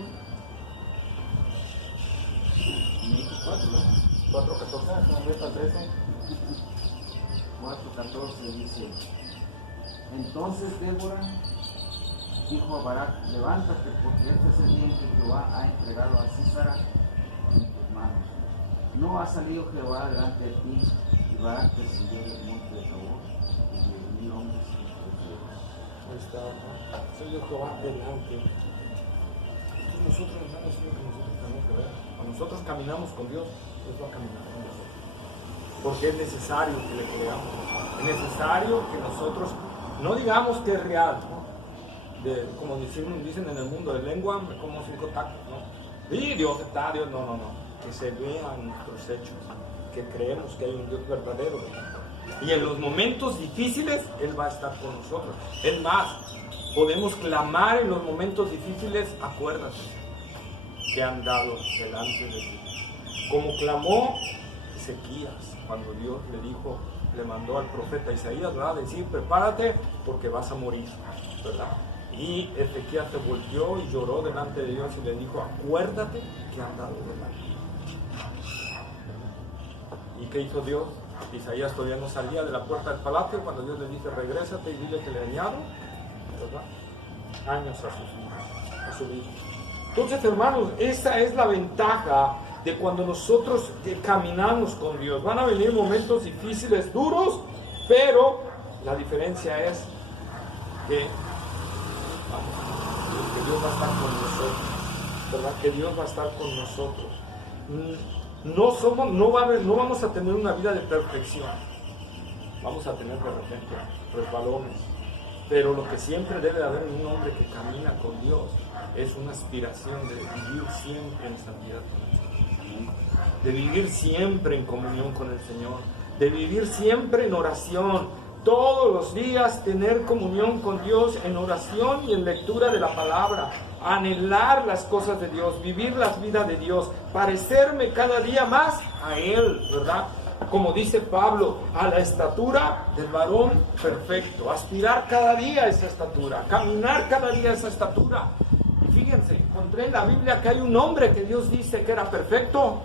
4:14 dice: Entonces Débora dijo a Barak: levántate, porque este es el día en que Jehová ha entregado a Sísara en tus manos. No ha salido Jehová delante de ti, y Barak descendió del monte de Tabor, y 10,000 hombres. Ahí está, soy yo Jehová delante. Nosotros, hermanos, es lo que nosotros tenemos que ver. Cuando nosotros caminamos con Dios, Dios va a caminar con nosotros. Porque es necesario que le creamos. Es necesario que nosotros no digamos que es real, ¿no? Como dicen en el mundo de lengua, me como 5 tacos, ¿no? Y Dios está, Dios, no. Que se vean nuestros hechos, que creemos que hay un Dios verdadero. Y en los momentos difíciles, Él va a estar con nosotros. Es más, podemos clamar en los momentos difíciles, acuérdate que han dado delante de ti. Como clamó Ezequías, cuando Dios le mandó al profeta Isaías, ¿verdad? Decir, prepárate porque vas a morir, ¿verdad? Y Ezequías se volteó y lloró delante de Dios y le dijo, acuérdate que han dado delante. ¿Y qué hizo Dios? Isaías todavía no salía de la puerta del palacio cuando Dios le dice, regrésate y dile que le añado, ¿verdad?, años a su vida. Entonces, hermanos, esa es la ventaja de cuando nosotros caminamos con Dios. Van a venir momentos difíciles, duros, pero la diferencia es que Dios va a estar con nosotros, ¿verdad? Que Dios va a estar con nosotros. No vamos a tener una vida de perfección. Vamos a tener de repente resbalones. Pero lo que siempre debe de haber en un hombre que camina con Dios es una aspiración de vivir siempre en santidad con el Señor, de vivir siempre en comunión con el Señor, de vivir siempre en oración, todos los días tener comunión con Dios en oración y en lectura de la palabra, anhelar las cosas de Dios, vivir las vidas de Dios, parecerme cada día más a Él, ¿verdad? Como dice Pablo, a la estatura del varón perfecto, aspirar cada día a esa estatura, caminar cada día a esa estatura. Y fíjense, encontré en la Biblia que hay un hombre que Dios dice que era perfecto.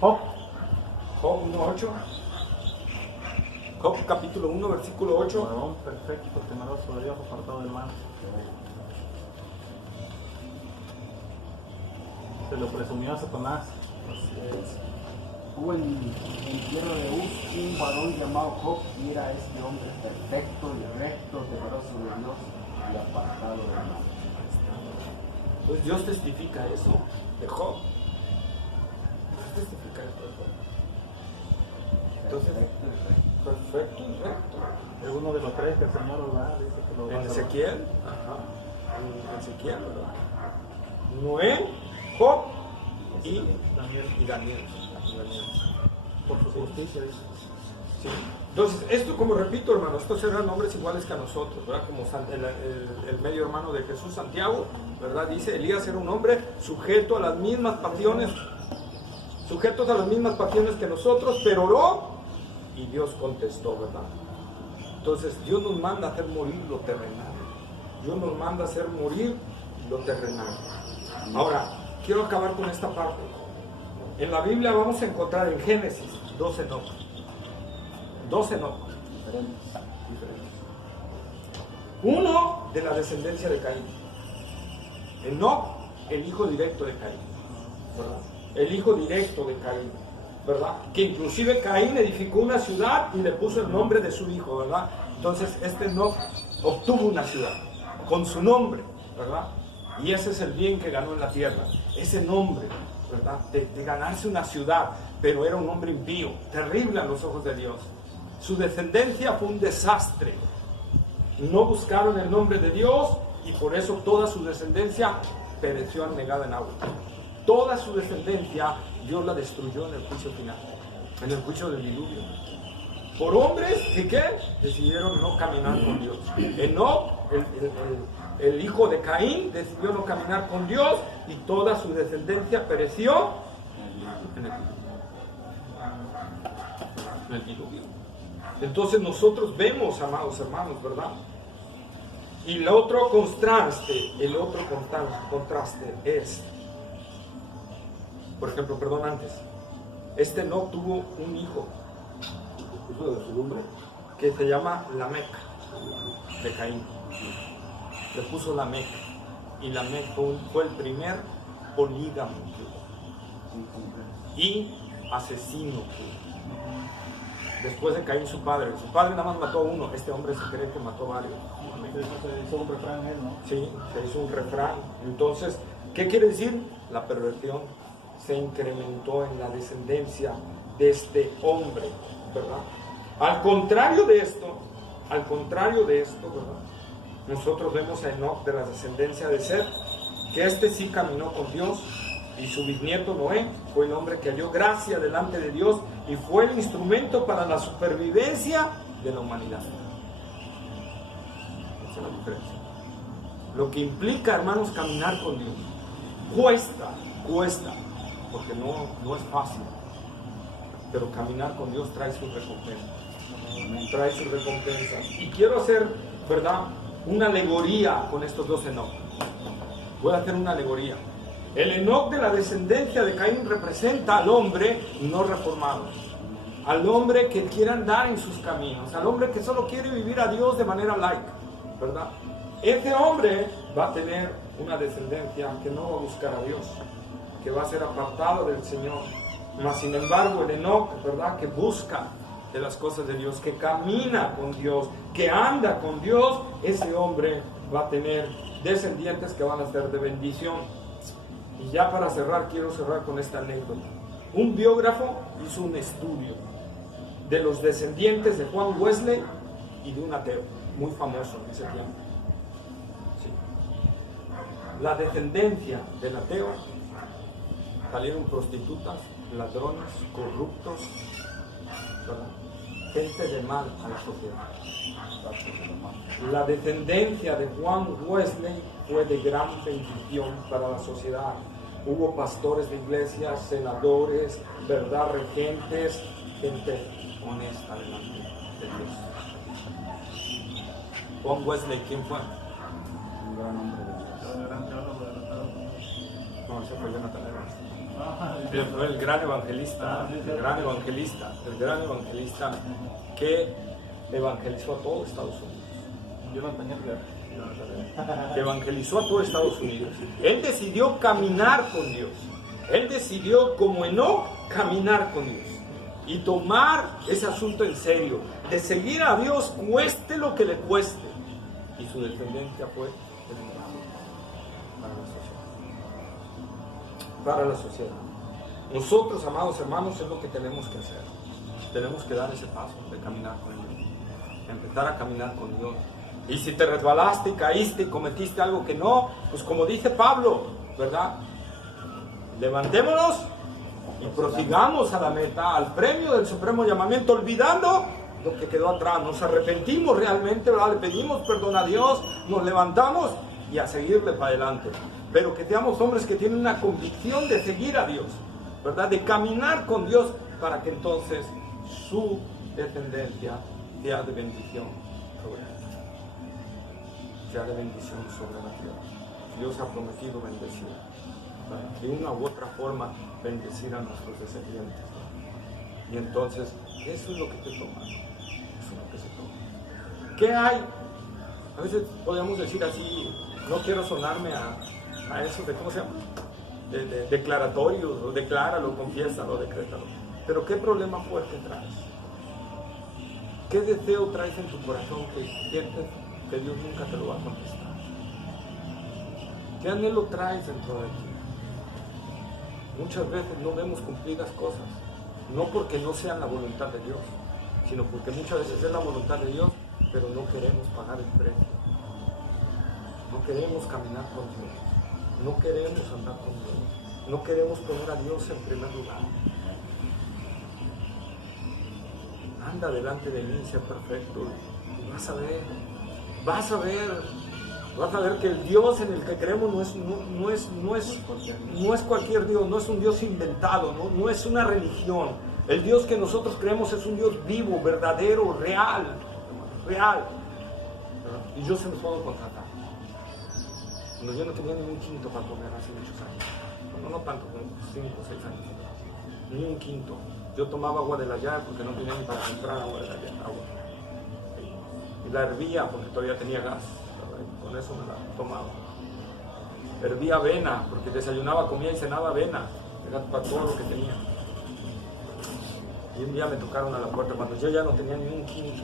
Job 1:8. Job capítulo 1, versículo 8. Varón perfecto, temeroso de Dios, apartado del mal. Se lo presumió a Satanás. Hubo en tierra de Uz un varón llamado Job, y era este hombre perfecto y recto, temeroso de Dios y apartado del mal. Pues Dios testifica eso de Job. Dios testifica eso de Job. Entonces, perfecto y recto. Es uno de los tres que el Señor lo da, dice que lo va a En salvar. Ezequiel, en Ezequiel, ¿verdad? Noé, Job y Daniel. Por su justicia, dice. Sí. Entonces, esto, como repito, hermano, estos eran hombres iguales que a nosotros, ¿verdad? Como el medio hermano de Jesús, Santiago, ¿verdad? Dice, Elías era un hombre sujeto a las mismas pasiones, sujetos a las mismas pasiones que nosotros, pero oró y Dios contestó, ¿verdad? Entonces, Dios nos manda a hacer morir lo terrenal. Dios nos manda a hacer morir lo terrenal. Ahora, quiero acabar con esta parte. En la Biblia vamos a encontrar en Génesis 12 Enoch. 12 Enoch. Diferentes. Uno de la descendencia de Caín. Enoch, el hijo directo de Caín, ¿verdad? El hijo directo de Caín, ¿verdad? Que inclusive Caín edificó una ciudad y le puso el nombre de su hijo, ¿verdad? Entonces este Enoch obtuvo una ciudad con su nombre, ¿verdad? Y ese es el bien que ganó en la tierra, ese nombre, ¿verdad? De ganarse una ciudad, pero era un hombre impío, terrible a los ojos de Dios. Su descendencia fue un desastre. No buscaron el nombre de Dios y por eso toda su descendencia pereció anegada en agua. Toda su descendencia Dios la destruyó en el juicio final, en el juicio del diluvio. Por hombres que ¿qué? Decidieron no caminar con Dios. Enoch, el hijo de Caín, decidió no caminar con Dios y toda su descendencia pereció en el diluvio. Entonces nosotros vemos, amados hermanos, ¿verdad? Y el otro contraste es, por ejemplo, antes, este no tuvo un hijo, ¿Eso de su nombre? que se llama Lamec, de Caín. Le puso Lamec, y Lamec fue el primer polígamo y asesino. Después de Caín, su padre nada más mató a uno, este hombre se cree que mató a varios. Se hizo un refrán él, ¿no? Sí, se hizo un refrán. Entonces, ¿qué quiere decir? La perversión se incrementó en la descendencia de este hombre, ¿verdad? Al contrario de esto, ¿verdad? Nosotros vemos a Enoch de la descendencia de Seth, que este sí caminó con Dios, y su bisnieto Noé fue el hombre que halló gracia delante de Dios y fue el instrumento para la supervivencia de la humanidad. Esa es la diferencia. Lo que implica, hermanos, caminar con Dios. Cuesta, porque no es fácil. Pero caminar con Dios trae sus recompensas. Y quiero hacer, ¿verdad?, una alegoría con estos dos Enoch. Voy a hacer una alegoría. El Enoch de la descendencia de Caín representa al hombre no reformado, al hombre que quiere andar en sus caminos, al hombre que solo quiere vivir a Dios de manera laica, ¿verdad? Ese hombre va a tener una descendencia que no va a buscar a Dios, que va a ser apartada del Señor. Mas sin embargo el Enoc, ¿verdad?, que busca de las cosas de Dios, que camina con Dios, que anda con Dios, ese hombre va a tener descendientes que van a ser de bendición. Y ya para cerrar, quiero cerrar con esta anécdota. Un biógrafo hizo un estudio de los descendientes de Juan Wesley y de un ateo muy famoso en ese tiempo. Sí. La descendencia del ateo salieron prostitutas, ladrones, corruptos, ¿verdad?, gente de mal a la sociedad. La descendencia de Juan Wesley fue de gran bendición para la sociedad. Hubo pastores de iglesias, senadores, ¿verdad?, regentes, gente honesta delante de Dios. Juan Wesley, ¿quién fue? Un gran hombre de Dios. No, ese fue Jonathan Edwards. Fue el gran evangelista, el gran evangelista que evangelizó a todo Estados Unidos. Que evangelizó a todo Estados Unidos. Él decidió caminar con Dios. Él decidió, como Enoc, caminar con Dios y tomar ese asunto en serio, de seguir a Dios cueste lo que le cueste. Y su descendencia fue para la sociedad. Nosotros, amados hermanos, es lo que tenemos que hacer. Tenemos que dar ese paso de caminar con Dios, empezar a caminar con Dios. Y si te resbalaste y caíste y cometiste algo que no, pues como dice Pablo, ¿verdad?, levantémonos y prosigamos a la meta, al premio del supremo llamamiento, olvidando lo que quedó atrás. Nos arrepentimos realmente, ¿verdad?, le pedimos perdón a Dios, nos levantamos y a seguirle para adelante. Pero que seamos hombres que tienen una convicción de seguir a Dios, ¿verdad?, de caminar con Dios, para que entonces su descendencia sea de bendición sobre él. Sea de bendición sobre la tierra. Dios ha prometido bendecir, ¿verdad?, de una u otra forma bendecir a nuestros descendientes, ¿verdad? Y entonces eso es lo que te toma, eso es lo que se toma. ¿Qué hay? A veces podemos decir así, no quiero sonarme a eso de, ¿cómo se llama?, de declaratorios, o decláralo, confiésalo, decrétalo. Pero ¿qué problema fuerte traes? ¿Qué deseo traes en tu corazón que sientes que Dios nunca te lo va a contestar? ¿Qué anhelo traes dentro de ti? Muchas veces no vemos cumplidas cosas, no porque no sean la voluntad de Dios, sino porque muchas veces es la voluntad de Dios, pero no queremos pagar el precio. No queremos caminar con Dios, no queremos andar con Dios, no queremos poner a Dios en primer lugar. Anda delante de mí, sé perfecto, y vas a ver que el Dios en el que creemos no es cualquier Dios, no es un Dios inventado, no es una religión. El Dios que nosotros creemos es un Dios vivo, verdadero, real. Y yo se lo puedo contratar. Cuando yo no tenía ni un quinto para comer hace muchos años, no tanto, como 5 o 6 años, ni un quinto. Yo tomaba agua de la llave porque no tenía ni para comprar agua de la llave. Y la hervía porque todavía tenía gas, con eso me la tomaba. Hervía avena porque desayunaba, comía y cenaba avena, era para todo lo que tenía. Y un día me tocaron a la puerta cuando yo ya no tenía ni un quinto.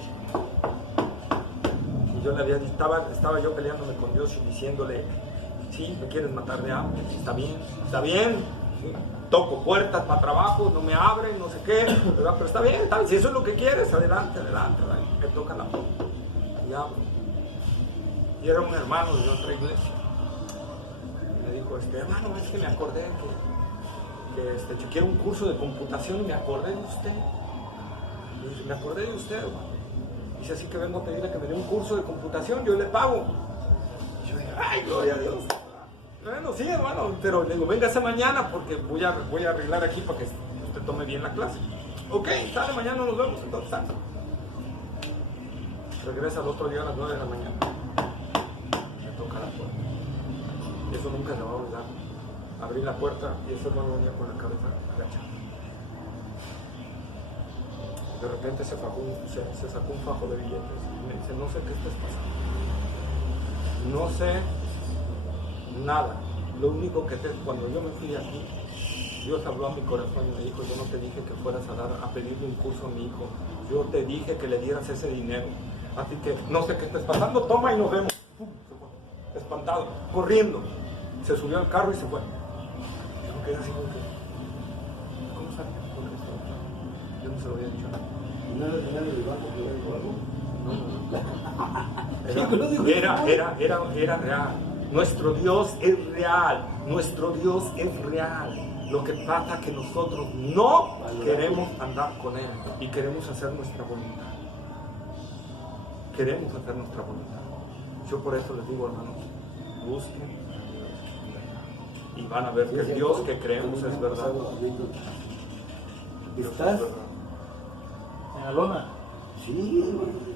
Y yo le había dicho, estaba yo peleándome con Dios y diciéndole, sí, me quieres matar de hambre, está bien, ¿sí? Toco puertas para trabajo, no me abren, no sé qué, ¿verdad? Pero está bien, si eso es lo que quieres, adelante, me toca la puerta y abro. Y era un hermano de otra iglesia. Y me dijo, hermano, es que me acordé que yo quiero un curso de computación y me acordé de usted. Y dice, me acordé de usted, hermano. Dice, así que vengo a pedirle que me dé un curso de computación, yo le pago. Y yo dije, ay, gloria a Dios. Bueno, sí, hermano, pero le digo, véngase mañana porque voy a arreglar aquí para que usted tome bien la clase. Ok, sale, mañana nos vemos, entonces sale. Regresa al otro día a las 9 de la mañana. Me toca la puerta. Y eso nunca se va a olvidar. Abrí la puerta y ese hermano venía con la cabeza agachada. De repente se sacó un fajo de billetes y me dice, no sé qué estés pasando. No sé nada. Lo único que cuando yo me fui de aquí, Dios habló a mi corazón y me dijo, yo no te dije que fueras a pedirle un curso a mi hijo, yo te dije que le dieras ese dinero. Así que no sé qué estés pasando, toma y nos vemos. ¡Pum! Se fue, espantado, corriendo. Se subió al carro y se fue. Yo me quedé así como que, ¿cómo sabes? Yo no se lo había dicho a nadie. ¿No era señal del banco que era algo? Era real. Nuestro Dios es real. Nuestro Dios es real. Lo que pasa es que nosotros no queremos andar con Él y queremos hacer nuestra voluntad. Queremos hacer nuestra voluntad. Yo por eso les digo, hermanos, busquen a Dios y van a ver que el Dios que creemos es verdad. ¿Estás? ¿En la lona? Sí, hermano.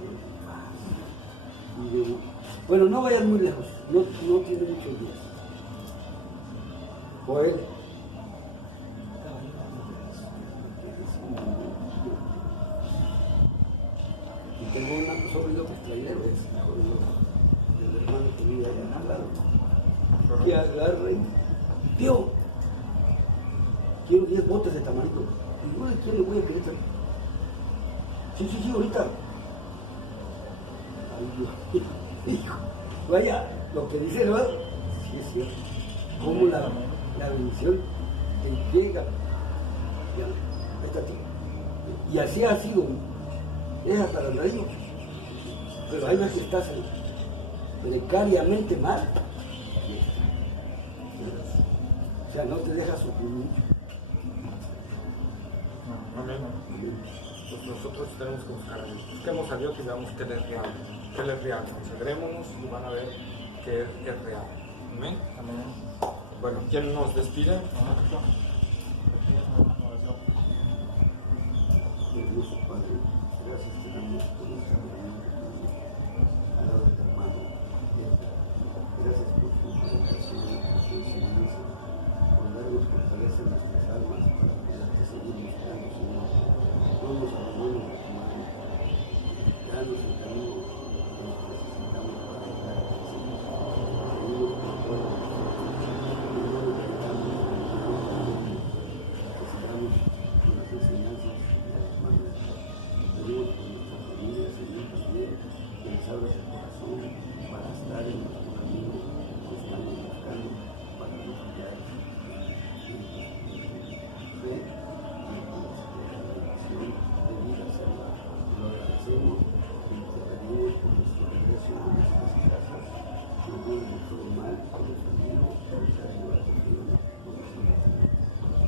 Y digo, bueno, no vayas muy lejos, no tiene muchos días. Joel. Y tengo un sobrino que es trailero, es hijo del hermano que vive allá al lado. Y agarra y, tío, quiero 10 botes de tamarindo. Y yo, ¿de quién le voy a querer? Sí, ahorita. Ay, hijo, vaya, lo que dice el hermano, sí es cierto. Cómo la bendición te llega. Ya, ahí está, tío. Y así ha sido. Es hasta el reino. Pero hay veces que estás precariamente mal. O sea, no te dejas sufrir mucho. Amén. Pues nosotros tenemos que buscar a Dios. Busquemos a Dios y veamos que Él es real. Que Él es real. Consagrémonos y van a ver que Él es real. Amén. Amén. Bueno, ¿quién nos despide? Dios Padre, gracias te damos por esta reunión al lado de tu hermano. Gracias por su predicación, por su enseñanza, por darnos fortaleza en nuestras almas para poderte seguir buscando, Señor. No nos abandonemos de tu mano. Danos el camino que necesitamos para llegar a ti, Señor. Seguimos por todo. No nos quitamos, necesitamos las enseñanzas. Pedimos por nuestra familia, Señor, también, que les abras el corazón para estar en nuestro camino, que estamos buscando para no fallar. Fe y consideración de vida, Señor. Te lo agradecemos y te pedimos por nuestro regreso a nuestras casas, que no de todo mal, con los amigos, por esa ayuda contigo, por nosotros.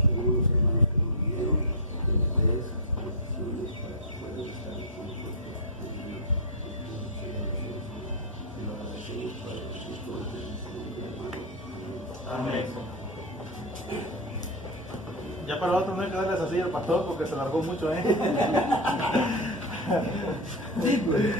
Tenemos los hermanos que nos vinieron, que les des bendiciones para que puedan estar con nosotros mañana. Te lo agradecemos para nosotros, mi hermano. Amén. Ya para la otra no hay que darles así al pastor porque se largó mucho, ¿eh? Sí, pues.